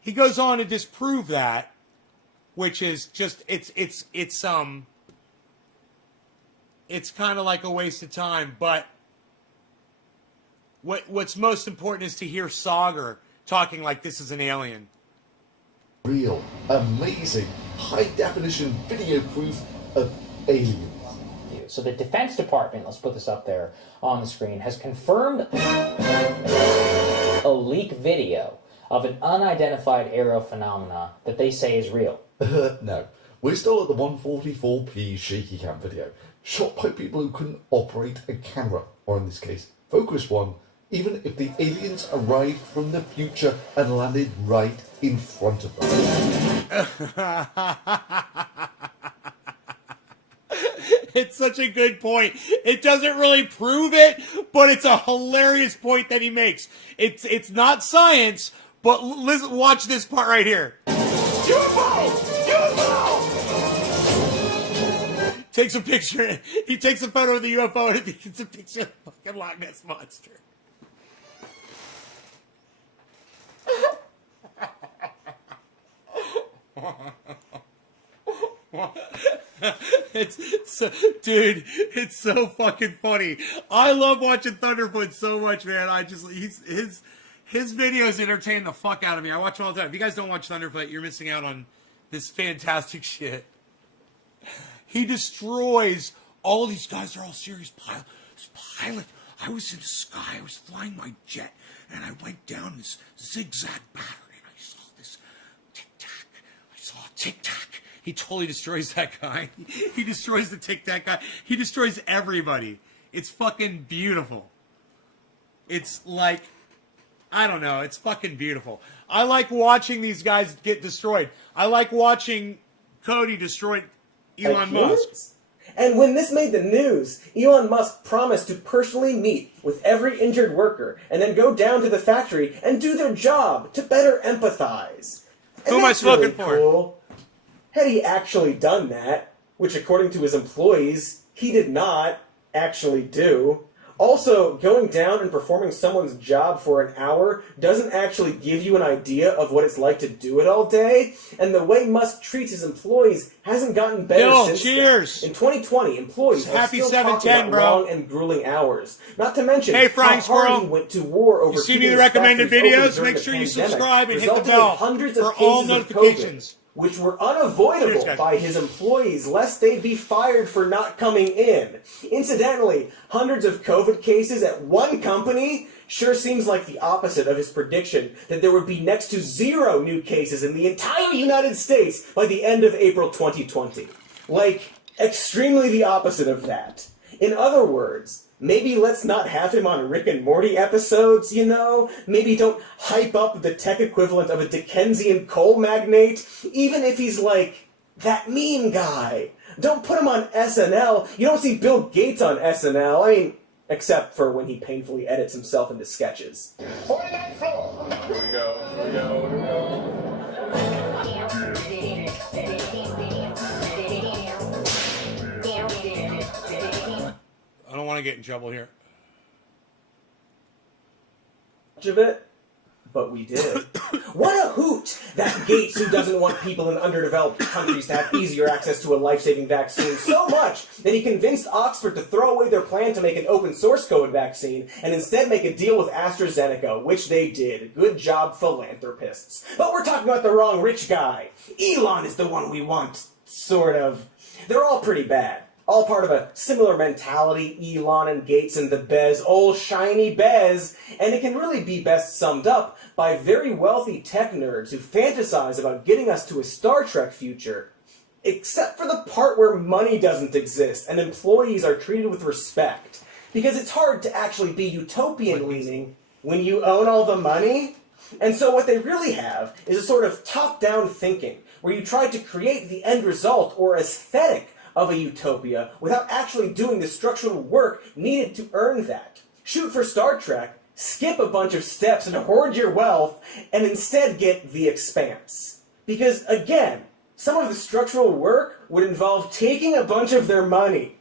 He goes on to disprove that, which is just it's it's kind of like a waste of time. But what's most important is to hear Sagar talking like this is an alien. Real, amazing, high-definition video proof of aliens. So the Defense Department, let's put this up there on the screen, has confirmed a leak video of an unidentified aerial phenomena that they say is real. No, we're still at the 144p shaky cam video, shot by people who couldn't operate a camera, or in this case, focus one, even if the aliens arrived from the future and landed right in front of them. It's such a good point. It doesn't really prove it, but it's a hilarious point that he makes. It's not science, but listen, watch this part right here. UFO! UFO! Takes a picture. He takes a photo of the UFO and it's a picture of the fucking Loch Ness Monster. Dude, it's so fucking funny. I love watching Thunderfoot so much, man. His videos entertain the fuck out of me. I watch them all the time. If you guys don't watch Thunderfoot, you're missing out on this fantastic shit. He destroys all these guys. They're all serious pilot. I was in the sky. I was flying my jet, and I went down this zigzag pattern, and I saw this tic-tac. I saw a tic-tac. He totally destroys that guy. He destroys the tic-tac guy. He destroys everybody. It's fucking beautiful. It's like, I don't know. It's fucking beautiful. I like watching these guys get destroyed. I like watching Cody destroy Elon Musk. And when this made the news, Elon Musk promised to personally meet with every injured worker and then go down to the factory and do their job to better empathize. And who am I smoking for? Cool. Had he actually done that, which according to his employees, he did not actually do. Also, going down and performing someone's job for an hour doesn't actually give you an idea of what it's like to do it all day, and the way Musk treats his employees hasn't gotten better since cheers! Then. In 2020, employees are still talking about long and grueling hours. Not to mention how hard he went to war over keeping his recommended videos? Make sure you subscribe and hit the bell for all notifications. Which were unavoidable by his employees, lest they be fired for not coming in. Incidentally, hundreds of COVID cases at one company sure seems like the opposite of his prediction that there would be next to 0 new cases in the entire United States by the end of April 2020. Like, extremely the opposite of that. In other words, maybe let's not have him on Rick and Morty episodes, you know? Maybe don't hype up the tech equivalent of a Dickensian coal magnate, even if he's like that meme guy. Don't put him on SNL. You don't see Bill Gates on SNL. I mean, except for when he painfully edits himself into sketches. 49th floor. Here we go. Here we go. Here we go. I don't want to get in trouble here. Much of it, but we did. What a hoot that Gates, who doesn't want people in underdeveloped countries to have easier access to a life-saving vaccine so much that he convinced Oxford to throw away their plan to make an open source code vaccine and instead make a deal with AstraZeneca, which they did. Good job, philanthropists. But we're talking about the wrong rich guy. Elon is the one we want, sort of. They're all pretty bad. All part of a similar mentality, Elon and Gates and the Bez, old shiny Bez, and it can really be best summed up by very wealthy tech nerds who fantasize about getting us to a Star Trek future, except for the part where money doesn't exist and employees are treated with respect. Because it's hard to actually be utopian-leaning when you own all the money. And so what they really have is a sort of top-down thinking, where you try to create the end result or aesthetic of a utopia without actually doing the structural work needed to earn that. Shoot for Star Trek, skip a bunch of steps and hoard your wealth, and instead get the Expanse. Because, again, some of the structural work would involve taking a bunch of their money.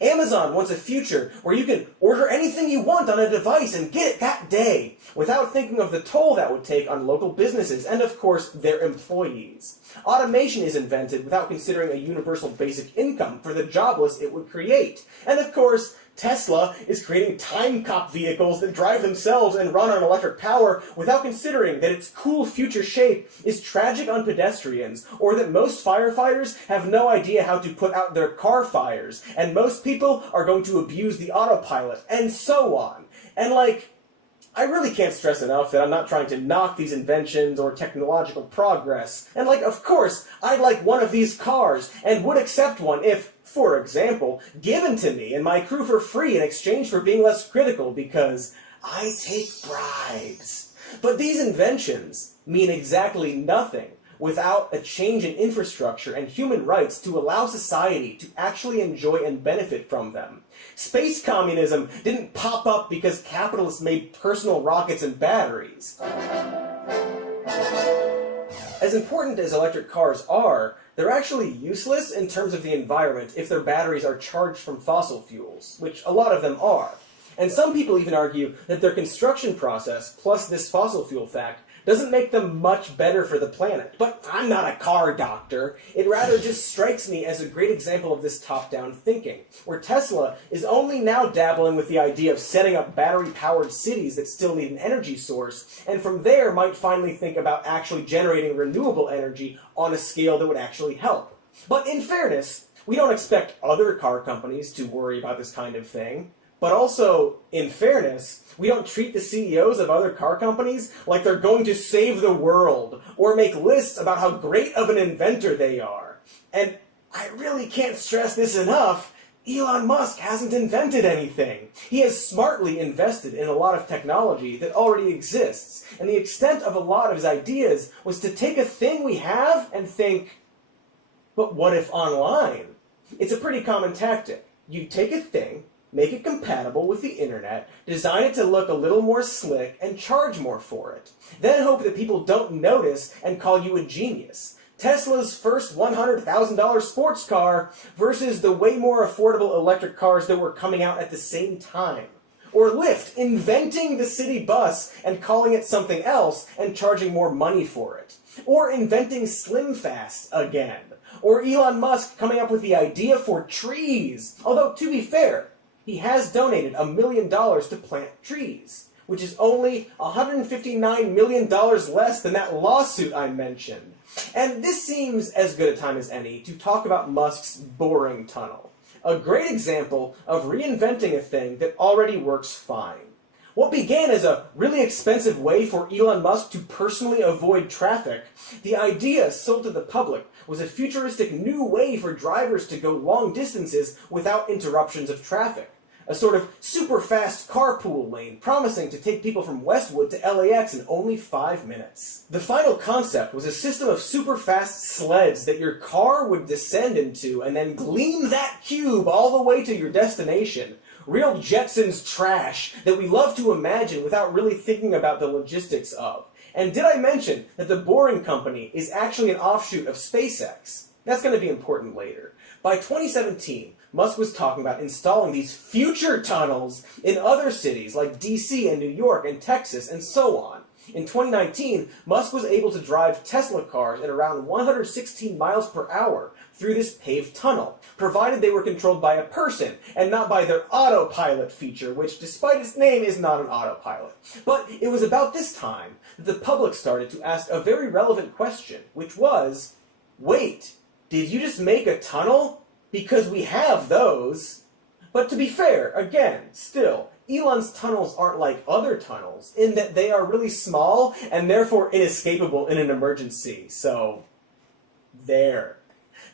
Amazon wants a future where you can order anything you want on a device and get it that day, without thinking of the toll that would take on local businesses and, of course, their employees. Automation is invented without considering a universal basic income for the jobless it would create. And, of course, Tesla is creating time cop vehicles that drive themselves and run on electric power without considering that its cool future shape is tragic on pedestrians, or that most firefighters have no idea how to put out their car fires, and most people are going to abuse the autopilot, and so on. And I really can't stress enough that I'm not trying to knock these inventions or technological progress. And of course, I'd like one of these cars, and would accept one if, for example, given to me and my crew for free in exchange for being less critical, because I take bribes. But these inventions mean exactly nothing without a change in infrastructure and human rights to allow society to actually enjoy and benefit from them. Space communism didn't pop up because capitalists made personal rockets and batteries. As important as electric cars are, they're actually useless in terms of the environment if their batteries are charged from fossil fuels, which a lot of them are. And some people even argue that their construction process, plus this fossil fuel fact, doesn't make them much better for the planet. But I'm not a car doctor. It rather just strikes me as a great example of this top-down thinking, where Tesla is only now dabbling with the idea of setting up battery-powered cities that still need an energy source, and from there might finally think about actually generating renewable energy on a scale that would actually help. But in fairness, we don't expect other car companies to worry about this kind of thing. But also, in fairness, we don't treat the CEOs of other car companies like they're going to save the world, or make lists about how great of an inventor they are. And I really can't stress this enough, Elon Musk hasn't invented anything. He has smartly invested in a lot of technology that already exists, and the extent of a lot of his ideas was to take a thing we have and think, but what if online? It's a pretty common tactic. You take a thing, make it compatible with the internet, design it to look a little more slick, and charge more for it. Then hope that people don't notice and call you a genius. Tesla's first $100,000 sports car versus the way more affordable electric cars that were coming out at the same time. Or Lyft inventing the city bus and calling it something else and charging more money for it. Or inventing SlimFast again. Or Elon Musk coming up with the idea for trees. Although, to be fair, he has donated $1 million to plant trees, which is only $159 million less than that lawsuit I mentioned. And this seems as good a time as any to talk about Musk's boring tunnel. A great example of reinventing a thing that already works fine. What began as a really expensive way for Elon Musk to personally avoid traffic, the idea sold to the public was a futuristic new way for drivers to go long distances without interruptions of traffic. A sort of super fast carpool lane promising to take people from Westwood to LAX in only 5 minutes. The final concept was a system of super fast sleds that your car would descend into and then gleam that cube all the way to your destination. Real Jetsons trash that we love to imagine without really thinking about the logistics of. And did I mention that the Boring Company is actually an offshoot of SpaceX? That's going to be important later. By 2017, Musk was talking about installing these future tunnels in other cities like DC and New York and Texas and so on. In 2019, Musk was able to drive Tesla cars at around 116 miles per hour through this paved tunnel, provided they were controlled by a person and not by their autopilot feature, which, despite its name, is not an autopilot. But it was about this time that the public started to ask a very relevant question, which was, wait, did you just make a tunnel? Because we have those. But to be fair, again, still, Elon's tunnels aren't like other tunnels in that they are really small and therefore inescapable in an emergency. So, there.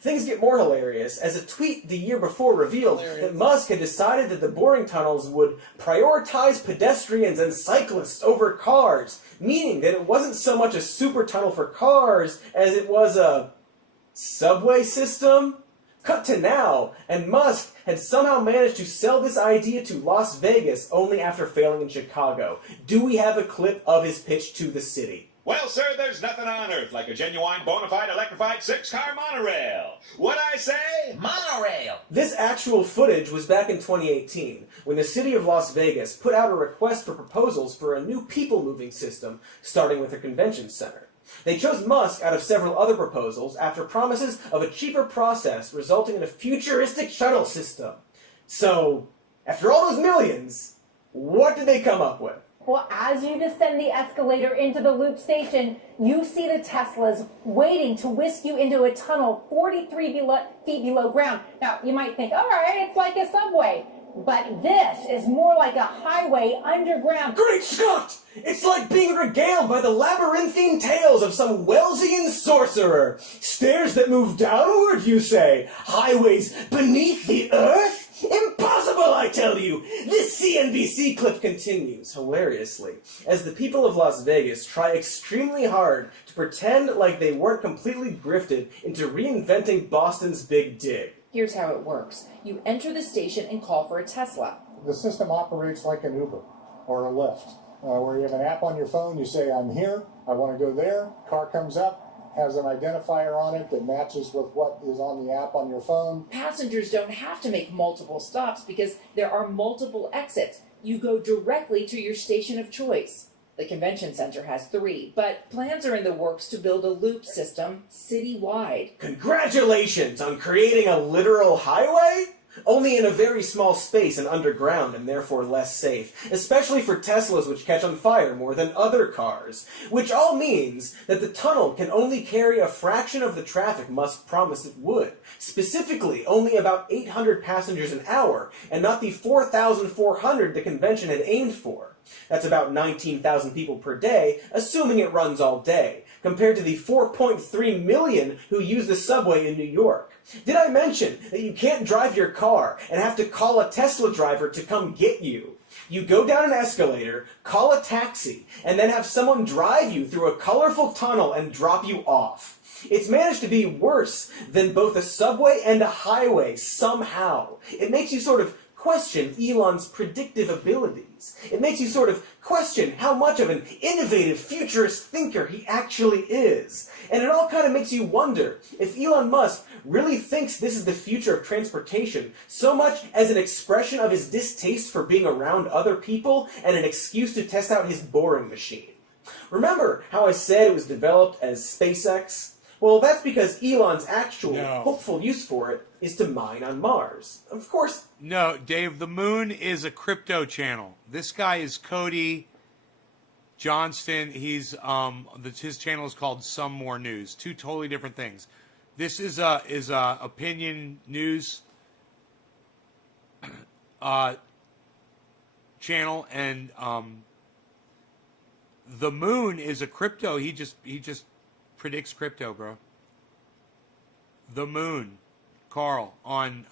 Things get more hilarious as a tweet the year before revealed that Musk had decided that the Boring tunnels would prioritize pedestrians and cyclists over cars, meaning that it wasn't so much a super tunnel for cars as it was a subway system. Cut to now, and Musk had somehow managed to sell this idea to Las Vegas only after failing in Chicago. Do we have a clip of his pitch to the city? Well, sir, there's nothing on earth like a genuine, bona fide, electrified 6-car monorail. What I say? Monorail! This actual footage was back in 2018, when the city of Las Vegas put out a request for proposals for a new people-moving system, starting with a convention center. They chose Musk out of several other proposals after promises of a cheaper process resulting in a futuristic shuttle system. So, after all those millions, what did they come up with? Well, as you descend the escalator into the loop station, you see the Teslas waiting to whisk you into a tunnel 43 feet below ground. Now, you might think, all right, it's like a subway. But this is more like a highway underground. Great Scott! It's like being regaled by the labyrinthine tales of some Wellesian sorcerer. Stairs that move downward, you say? Highways beneath the earth? Impossible, I tell you! This CNBC clip continues, hilariously, as the people of Las Vegas try extremely hard to pretend like they weren't completely grifted into reinventing Boston's Big Dig. Here's how it works. You enter the station and call for a Tesla. The system operates like an Uber or a Lyft, where you have an app on your phone, you say, I'm here, I want to go there, car comes up, has an identifier on it that matches with what is on the app on your phone. Passengers don't have to make multiple stops because there are multiple exits. You go directly to your station of choice. The convention center has 3, but plans are in the works to build a loop system citywide. Congratulations on creating a literal highway? Only in a very small space and underground and therefore less safe, especially for Teslas which catch on fire more than other cars. Which all means that the tunnel can only carry a fraction of the traffic Musk promised it would. Specifically, only about 800 passengers an hour, and not the 4,400 the convention had aimed for. That's about 19,000 people per day, assuming it runs all day, compared to the 4.3 million who use the subway in New York. Did I mention that you can't drive your car and have to call a Tesla driver to come get you? You go down an escalator, call a taxi, and then have someone drive you through a colorful tunnel and drop you off. It's managed to be worse than both a subway and a highway somehow. It makes you sort of question Elon's predictive abilities. It makes you sort of question how much of an innovative, futurist thinker he actually is. And it all kind of makes you wonder if Elon Musk really thinks this is the future of transportation so much as an expression of his distaste for being around other people and an excuse to test out his boring machine. Remember how I said it was developed as SpaceX? Well, that's because Elon's actual hopeful use for it is to mine on Mars. Of course. No, Dave, the moon is a crypto channel. This guy is Cody Johnston. He's his channel is called Some More News. 2 totally different things. This is a opinion news channel, and the moon is a crypto. He just predicts crypto, bro. The Moon, Carl, on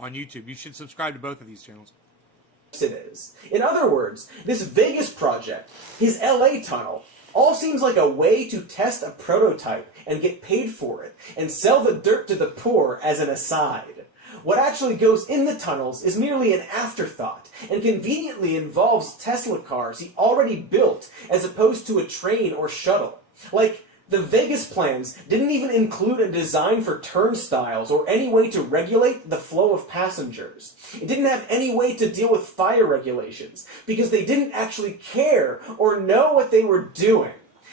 YouTube. You should subscribe to both of these channels. It is. In other words, this Vegas project, his LA tunnel, all seems like a way to test a prototype and get paid for it, and sell the dirt to the poor as an aside. What actually goes in the tunnels is merely an afterthought, and conveniently involves Tesla cars he already built, as opposed to a train or shuttle. Like, the Vegas plans didn't even include a design for turnstiles or any way to regulate the flow of passengers. It didn't have any way to deal with fire regulations, because they didn't actually care or know what they were doing.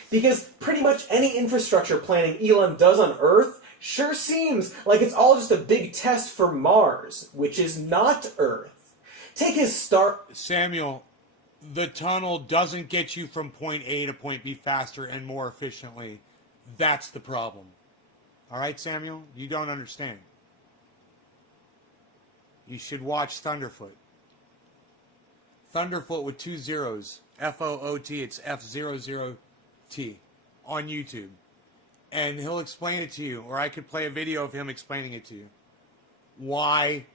Because pretty much any infrastructure planning Elon does on Earth sure seems like it's all just a big test for Mars, which is not Earth. Take his start... Samuel, the tunnel doesn't get you from point A to point B faster and more efficiently. That's the problem. All right, Samuel? You don't understand. You should watch Thunderfoot. Thunderfoot with 2 zeros. F-O-O-T. It's F-00-T. On YouTube. And he'll explain it to you. Or I could play a video of him explaining it to you. Why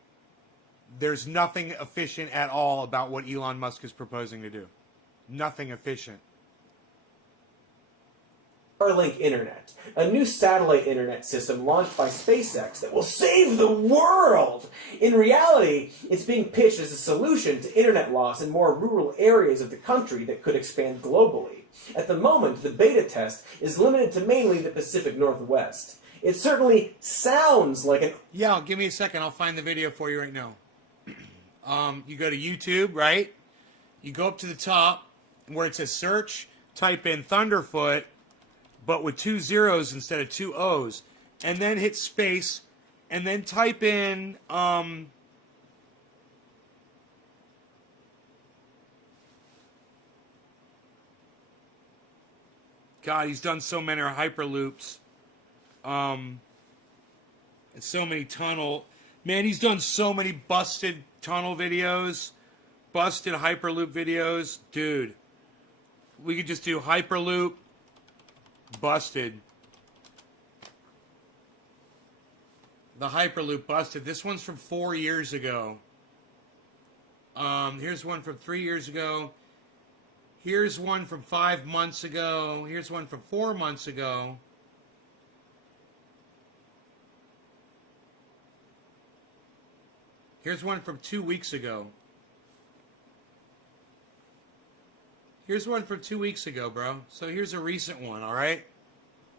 there's nothing efficient at all about what Elon Musk is proposing to do. Nothing efficient. Starlink Internet, a new satellite internet system launched by SpaceX that will save the world. In reality, it's being pitched as a solution to internet loss in more rural areas of the country that could expand globally. At the moment, the beta test is limited to mainly the Pacific Northwest. It certainly sounds like an... Yeah, give me a second. I'll find the video for you right now. You go to YouTube, right? You go up to the top where it says search, type in Thunderfoot, but with 2 zeros instead of 2 O's, and then hit space, and then type in God, he's done so many hyperloops, and so many tunnel. Man, he's done so many busted tunnel videos, busted hyperloop videos, dude. We could just do hyperloop. Busted. The hyperloop busted. This one's from 4 years ago. Here's one from 3 years ago. Here's one from 5 months ago. Here's one from 4 months ago. Here's one from 2 weeks ago. Here's one from 2 weeks ago, bro. So here's a recent one, all right?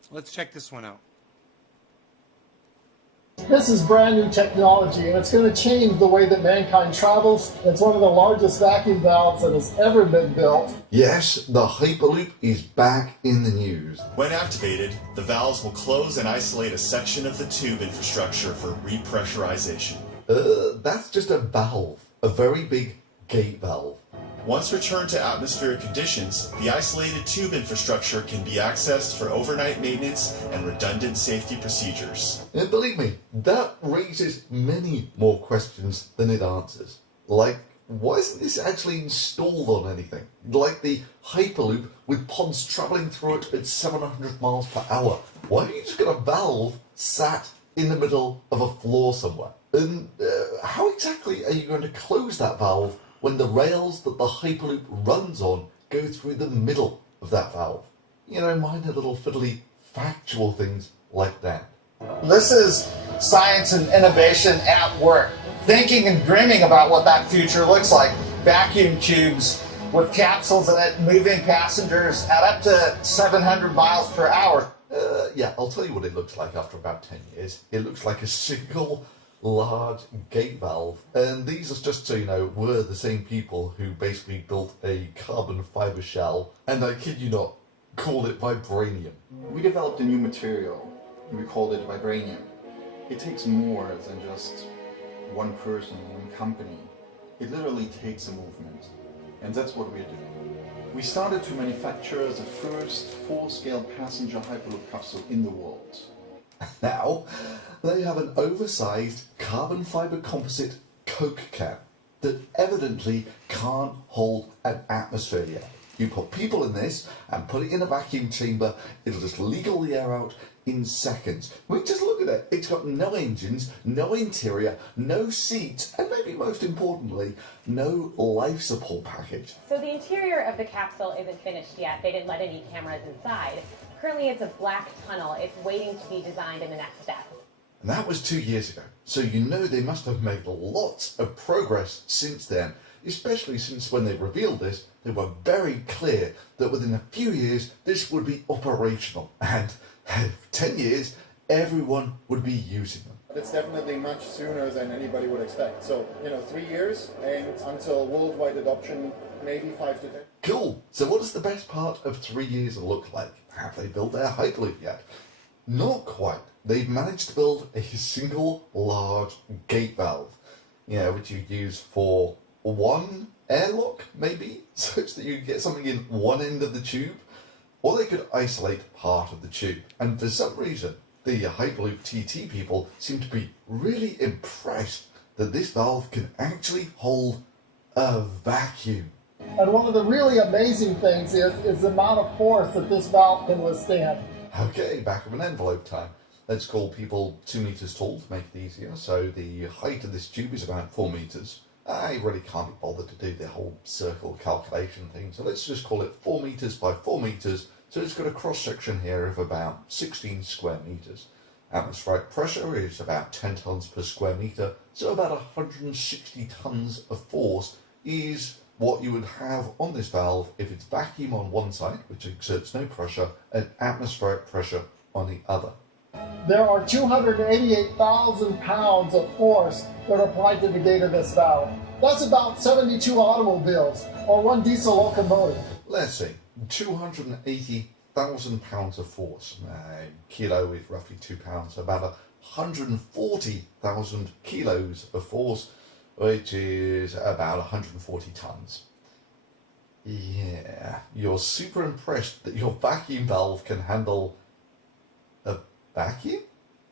Let's check this one out. This is brand new technology, and it's going to change the way that mankind travels. It's one of the largest vacuum valves that has ever been built. Yes, the Hyperloop is back in the news. When activated, the valves will close and isolate a section of the tube infrastructure for repressurization. That's just a valve, a very big gate valve. Once returned to atmospheric conditions, the isolated tube infrastructure can be accessed for overnight maintenance and redundant safety procedures. And believe me, that raises many more questions than it answers. Like, why isn't this actually installed on anything? Like the Hyperloop with pods travelling through it at 700 miles per hour. Why have you just got a valve sat in the middle of a floor somewhere? And how exactly are you going to close that valve when the rails that the Hyperloop runs on go through the middle of that valve? You know, minor little fiddly factual things like that. This is science and innovation at work. Thinking and dreaming about what that future looks like. Vacuum tubes with capsules in it, moving passengers at up to 700 miles per hour. Yeah, I'll tell you what it looks like after about 10 years. It looks like a single large gate valve, and these are, just so you know, were the same people who basically built a carbon fiber shell, and I kid you not, called it vibranium. We developed a new material, we called it vibranium. It takes more than just one person, one company. It literally takes a movement, and that's what we're doing. We started to manufacture the first full-scale passenger Hyperloop capsule in the world. Now, they have an oversized carbon fiber composite Coke can that evidently can't hold an atmosphere yet. You put people in this and put it in a vacuum chamber, it'll just leak all the air out in seconds. I mean, just look at it. It's got no engines, no interior, no seats, and maybe most importantly, no life support package. So the interior of the capsule isn't finished yet. They didn't let any cameras inside. Currently, it's a black tunnel. It's waiting to be designed in the next step. And that was 2 years ago. So you know they must have made lots of progress since then, especially since when they revealed this, they were very clear that within a few years this would be operational. And 10 years, everyone would be using them. It's definitely much sooner than anybody would expect. So, 3 years, and until worldwide adoption, maybe 5 to 10. Cool. So what does the best part of 3 years look like? Have they built their Hyperloop yet? Not quite. They've managed to build a single large gate valve, which you use for one airlock, maybe, such that you get something in one end of the tube, or they could isolate part of the tube. And for some reason, the Hyperloop TT people seem to be really impressed that this valve can actually hold a vacuum. And one of the really amazing things is the amount of force that this valve can withstand. Okay, back of an envelope time. Let's call people 2 meters tall to make it easier. So the height of this tube is about 4 meters. I really can't be bothered to do the whole circle calculation thing, so let's just call it 4 meters by 4 meters So it's got a cross-section here of about 16 square meters. Atmospheric pressure is about 10 tons per square meter, so about 160 tons of force is what you would have on this valve if it's vacuum on one side, which exerts no pressure, and atmospheric pressure on the other. There are 288,000 pounds of force that are applied to the gate of this valve. That's about 72 automobiles or one diesel locomotive. Let's see, 280,000 pounds of force. A kilo is roughly 2 pounds, so about 140,000 kilos of force, which is about 140 tons. Yeah, you're super impressed that your vacuum valve can handle a vacuum?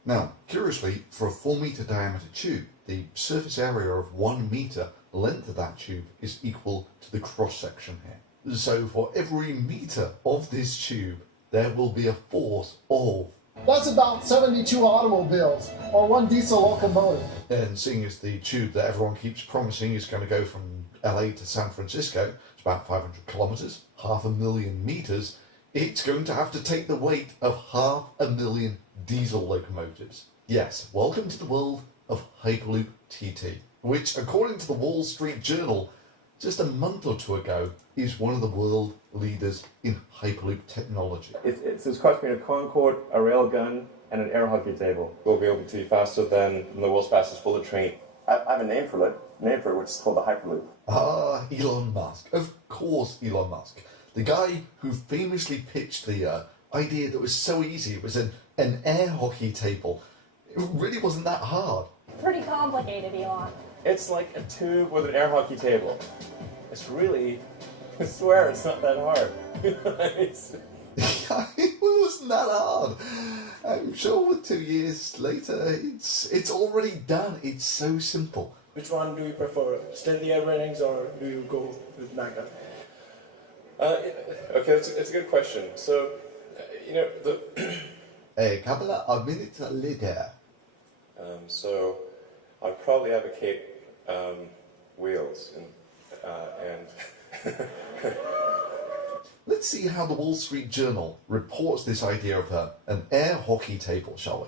Now, curiously, for a 4 meter diameter tube, the surface area of 1 meter length of that tube is equal to the cross section here. So for every meter of this tube, there will be a force of... That's about 72 automobiles or one diesel locomotive. And seeing as the tube that everyone keeps promising is going to go from LA to San Francisco, it's about 500 kilometers, 500,000 meters, it's going to have to take the weight of 500,000 diesel locomotives. Yes, welcome to the world of Hyperloop TT, which, according to the Wall Street Journal, just a month or two ago, is one of the world leaders in Hyperloop technology. It's cost me a Concorde, a railgun, and an air hockey table. We'll be able to be faster than the world's fastest bullet train. I have a name for it, which is called the Hyperloop. Ah, Elon Musk. Of course, Elon Musk. The guy who famously pitched the idea that was so easy. It was an air hockey table. It really wasn't that hard. Pretty complicated, Elon. It's like a tube with an air hockey table. It's really, I swear, it's not that hard. It wasn't that hard. I'm sure with 2 years later, it's already done. It's so simple. Which one do you prefer, steady air ratings, or do you go with Magna? Okay, it's a good question. So, A couple of minutes later. So, I'd probably advocate wheels and Let's see how the Wall Street Journal reports this idea of an air hockey table, shall we?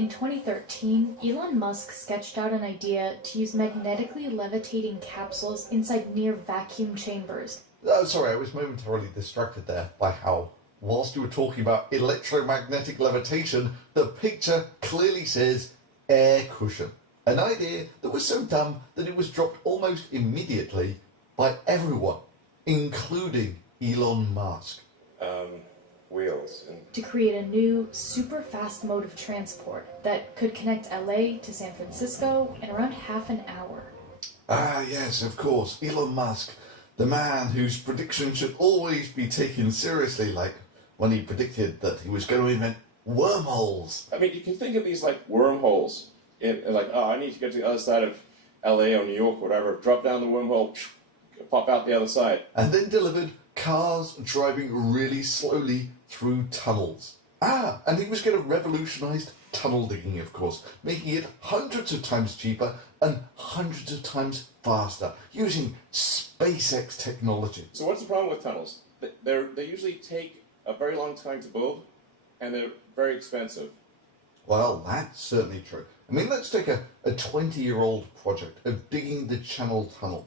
In 2013, Elon Musk sketched out an idea to use magnetically levitating capsules inside near vacuum chambers. Oh, sorry, I was momentarily distracted there by how, whilst you were talking about electromagnetic levitation, the picture clearly says air cushion. An idea that was so dumb that it was dropped almost immediately by everyone, including Elon Musk. Wheels. To create a new, super fast mode of transport that could connect LA to San Francisco in around half an hour. Ah, yes, of course, Elon Musk, the man whose predictions should always be taken seriously, like when he predicted that he was going to invent wormholes. I mean, you can think of these like wormholes. Like, oh, I need to get to the other side of LA or New York or whatever, drop down the wormhole, pop out the other side. And then delivered cars driving really slowly through tunnels. Ah, and he was going to revolutionise tunnel digging, of course, making it hundreds of times cheaper and hundreds of times faster, using SpaceX technology. So what's the problem with tunnels? They usually take a very long time to build, and they're very expensive. Well, that's certainly true. I mean, let's take a 20-year-old project of digging the Channel Tunnel.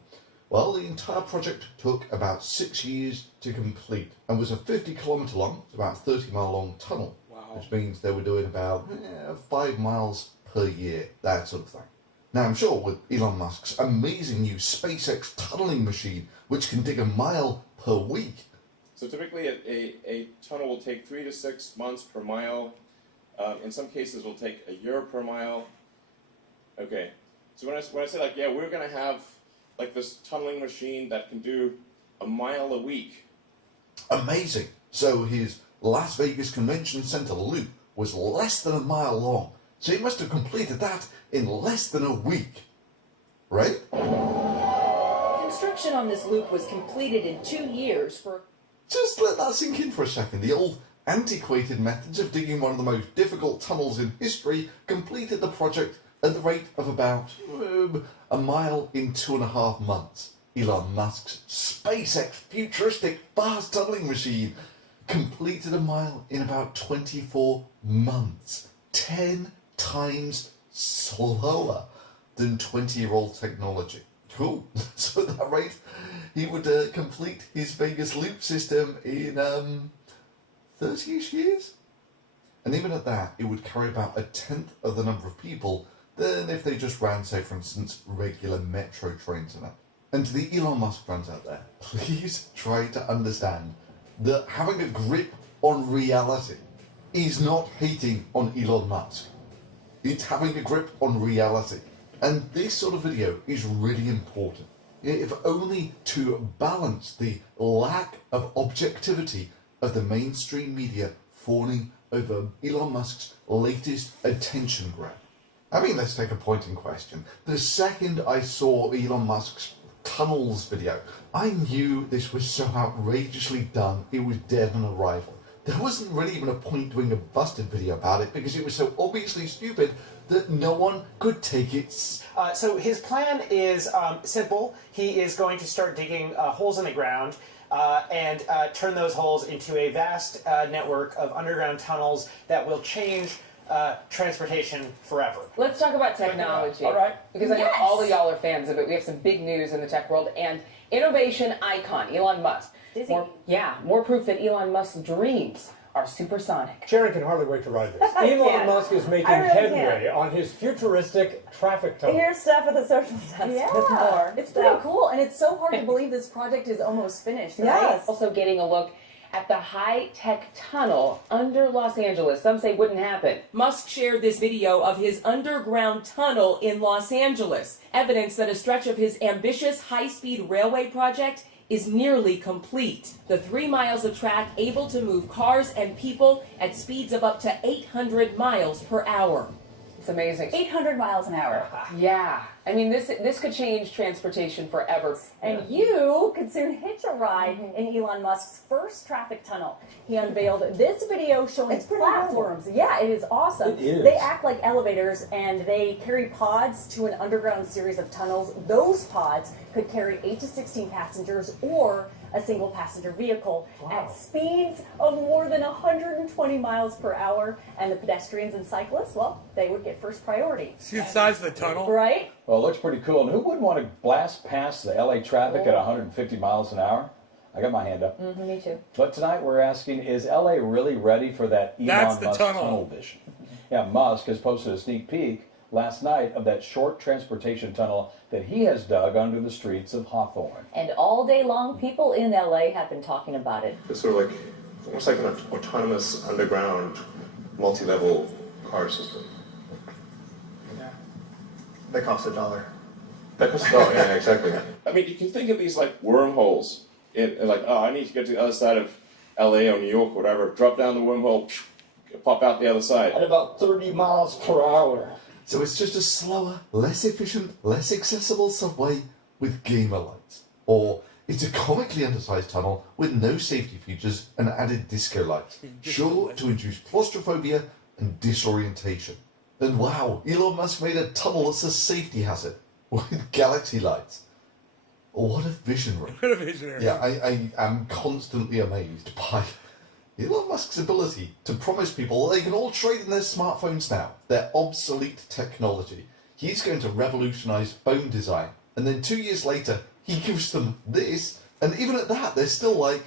Well, the entire project took about 6 years to complete and was a 50-kilometre long, about 30-mile long tunnel, which means they were doing about 5 miles per year, that sort of thing. Now, I'm sure with Elon Musk's amazing new SpaceX tunneling machine, which can dig a mile per week. So typically a tunnel will take 3 to 6 months per mile. In some cases, it will take a year per mile. Okay, so when I say like, yeah, we're going to have like this tunneling machine that can do a mile a week. Amazing. So his Las Vegas Convention Center loop was less than a mile long. So he must have completed that in less than a week. Right? Construction on this loop was completed in 2 years for... Just let that sink in for a second. The old antiquated methods of digging one of the most difficult tunnels in history completed the project at the rate of about a mile in 2.5 months. Elon Musk's SpaceX futuristic fast tunneling machine completed a mile in about 24 months. 10 times slower than 20-year-old technology. Cool. So at that rate, he would complete his Vegas loop system in 30-ish years. And even at that, it would carry about 1/10 of the number of people than if they just ran, say, for instance, regular metro trains in it. And to the Elon Musk fans out there, please try to understand that having a grip on reality is not hating on Elon Musk. It's having a grip on reality. And this sort of video is really important, if only to balance the lack of objectivity of the mainstream media fawning over Elon Musk's latest attention grab. I mean, let's take a point in question. The second I saw Elon Musk's tunnels video, I knew this was so outrageously done, it was dead on arrival. There wasn't really even a point doing a busted video about it because it was so obviously stupid that no one could take it. So his plan is simple. He is going to start digging holes in the ground and turn those holes into a vast network of underground tunnels that will change transportation forever. Let's talk about technology. All right. Because I know all of y'all are fans of it. We have some big news in the tech world. And innovation icon, Elon Musk. More proof that Elon Musk's dreams are supersonic. Sharon can hardly wait to ride this. I Elon can't. Musk is making I really headway on his futuristic traffic tunnel. Here's Steph at the social desk with more. It's pretty cool, and it's so hard to believe this project is almost finished. Right? Also getting a look at the high-tech tunnel under Los Angeles. Some say wouldn't happen. Musk shared this video of his underground tunnel in Los Angeles, evidence that a stretch of his ambitious high-speed railway project is nearly complete. The 3 miles of track able to move cars and people at speeds of up to 800 miles per hour. It's amazing. 800 miles an hour. Yeah. I mean, this could change transportation forever. And you could soon hitch a ride in Elon Musk's first traffic tunnel. He unveiled this video showing platforms. Yeah, it is awesome. It is. They act like elevators, and they carry pods to an underground series of tunnels. Those pods could carry 8 to 16 passengers or a single passenger vehicle at speeds of more than 120 miles per hour. And the pedestrians and cyclists, well, they would get first priority. See the size of the tunnel? Right? Well, it looks pretty cool. And who wouldn't want to blast past the LA traffic at 150 miles an hour? I got my hand up. Me too. But tonight we're asking, is LA really ready for that Elon Musk tunnel vision? Yeah, Musk has posted a sneak peek last night of that short transportation tunnel that he has dug under the streets of Hawthorne. And all day long, people in LA have been talking about it. It's sort of like, almost like an autonomous underground multi-level car system. That costs $1. That costs, oh yeah, exactly. I mean, you can think of these like wormholes. Like, oh, I need to get to the other side of LA or New York or whatever. Drop down the wormhole, pop out the other side. At about 30 miles per hour. So it's just a slower, less efficient, less accessible subway with gamer lights. Or it's a comically undersized tunnel with no safety features and added disco lights, sure to induce claustrophobia and disorientation. And wow, Elon Musk made a tunnel that's a safety hazard with galaxy lights. What a visionary. What a visionary. Yeah, I am constantly amazed by Elon Musk's ability to promise people they can all trade in their smartphones now, their obsolete technology. He's going to revolutionize phone design. And then 2 years later, he gives them this, and even at that, they're still like...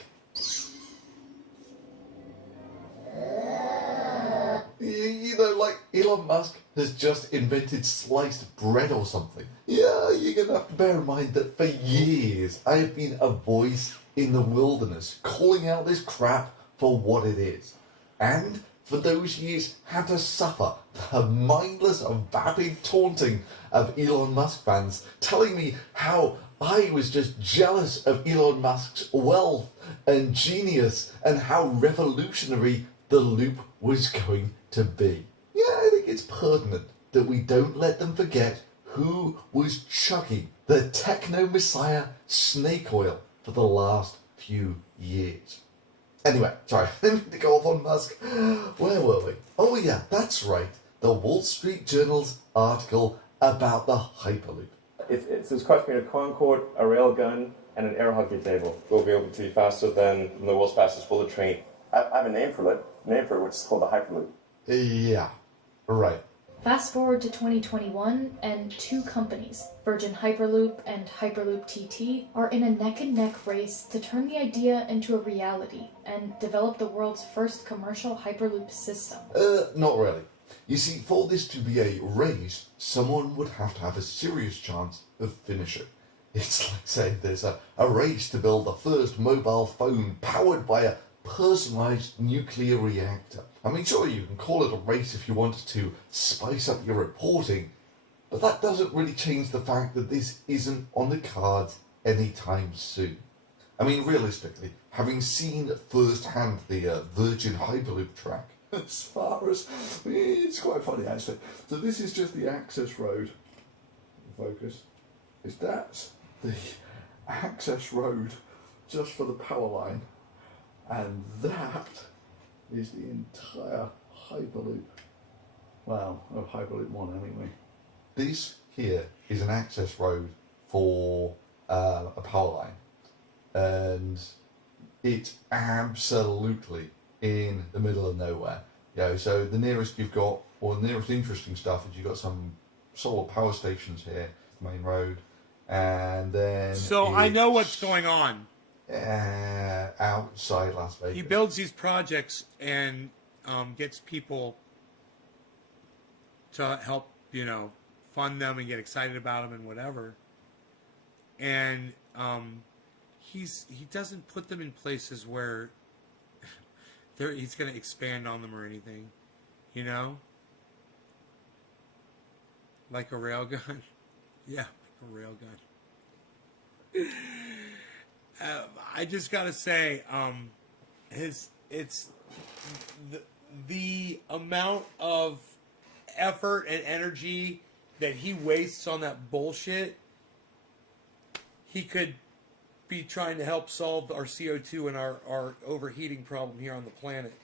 You know, like Elon Musk has just invented sliced bread or something. Yeah, you're going to have to bear in mind that for years, I have been a voice in the wilderness, calling out this crap for what it is. And for those years had to suffer the mindless and vapid taunting of Elon Musk fans, telling me how I was just jealous of Elon Musk's wealth and genius and how revolutionary the loop was going to be. Yeah, I think it's pertinent that we don't let them forget who was chugging the techno-messiah snake oil for the last few years. Anyway, sorry, I didn't mean to go off on Musk. Where were we? Oh yeah, that's right. The Wall Street Journal's article about the Hyperloop. It's this cross between a Concorde, a railgun, and an air hockey table. We'll be able to be faster than the world's fastest bullet train. I have a name for it, which is called the Hyperloop. Yeah, right. Fast forward to 2021, and two companies, Virgin Hyperloop and Hyperloop TT, are in a neck-and-neck race to turn the idea into a reality and develop the world's first commercial Hyperloop system. Not really. You see, for this to be a race, someone would have to have a serious chance of finishing. It's like saying there's a race to build the first mobile phone powered by a personalized nuclear reactor. I mean, sure, you can call it a race if you wanted to spice up your reporting, but that doesn't really change the fact that this isn't on the cards anytime soon. I mean, realistically, having seen firsthand the Virgin Hyperloop track, as far as... It's quite funny, actually. So this is just the access road. Focus. That's the access road just for the power line. And that is the entire Hyperloop. Well, of Hyperloop 1 anyway. This here is an access road for a power line. And it's absolutely in the middle of nowhere. You know, so the nearest you've got, or the nearest interesting stuff is you've got some solar power stations here, the main road, and then... So I know what's going on. Outside Las Vegas. He builds these projects and gets people to help, fund them and get excited about them and whatever. And he doesn't put them in places where he's going to expand on them or anything, like a railgun. Yeah, a railgun. I just gotta say, the amount of effort and energy that he wastes on that bullshit. He could be trying to help solve our CO2 and our overheating problem here on the planet.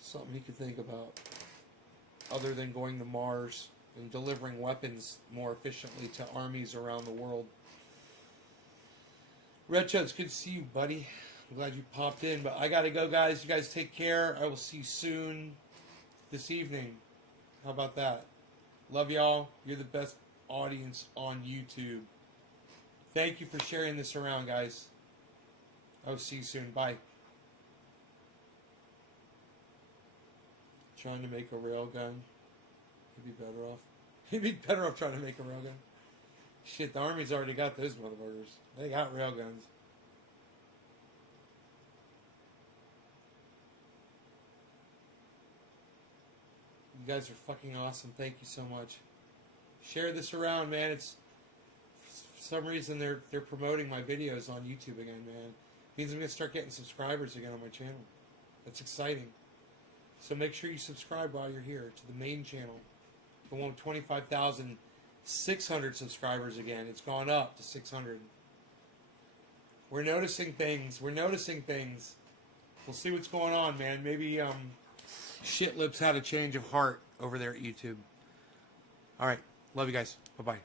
Something he could think about, other than going to Mars and delivering weapons more efficiently to armies around the world. Red Chud, it's good to see you, buddy. I'm glad you popped in, but I gotta go, guys. You guys take care. I will see you soon this evening. How about that? Love y'all. You're the best audience on YouTube. Thank you for sharing this around, guys. I will see you soon. Bye. Trying to make a railgun. He'd be better off. He'd be better off trying to make a railgun. Shit, the Army's already got those motherfuckers. They got railguns. You guys are fucking awesome. Thank you so much. Share this around, man. It's for some reason they're promoting my videos on YouTube again, man. It means I'm gonna start getting subscribers again on my channel. That's exciting. So make sure you subscribe while you're here to the main channel. The one with 25,600 subscribers again. It's gone up to 600. We're noticing things. We're noticing things. We'll see what's going on, man. Maybe Shitlips had a change of heart over there at YouTube. All right. Love you guys. Bye-bye.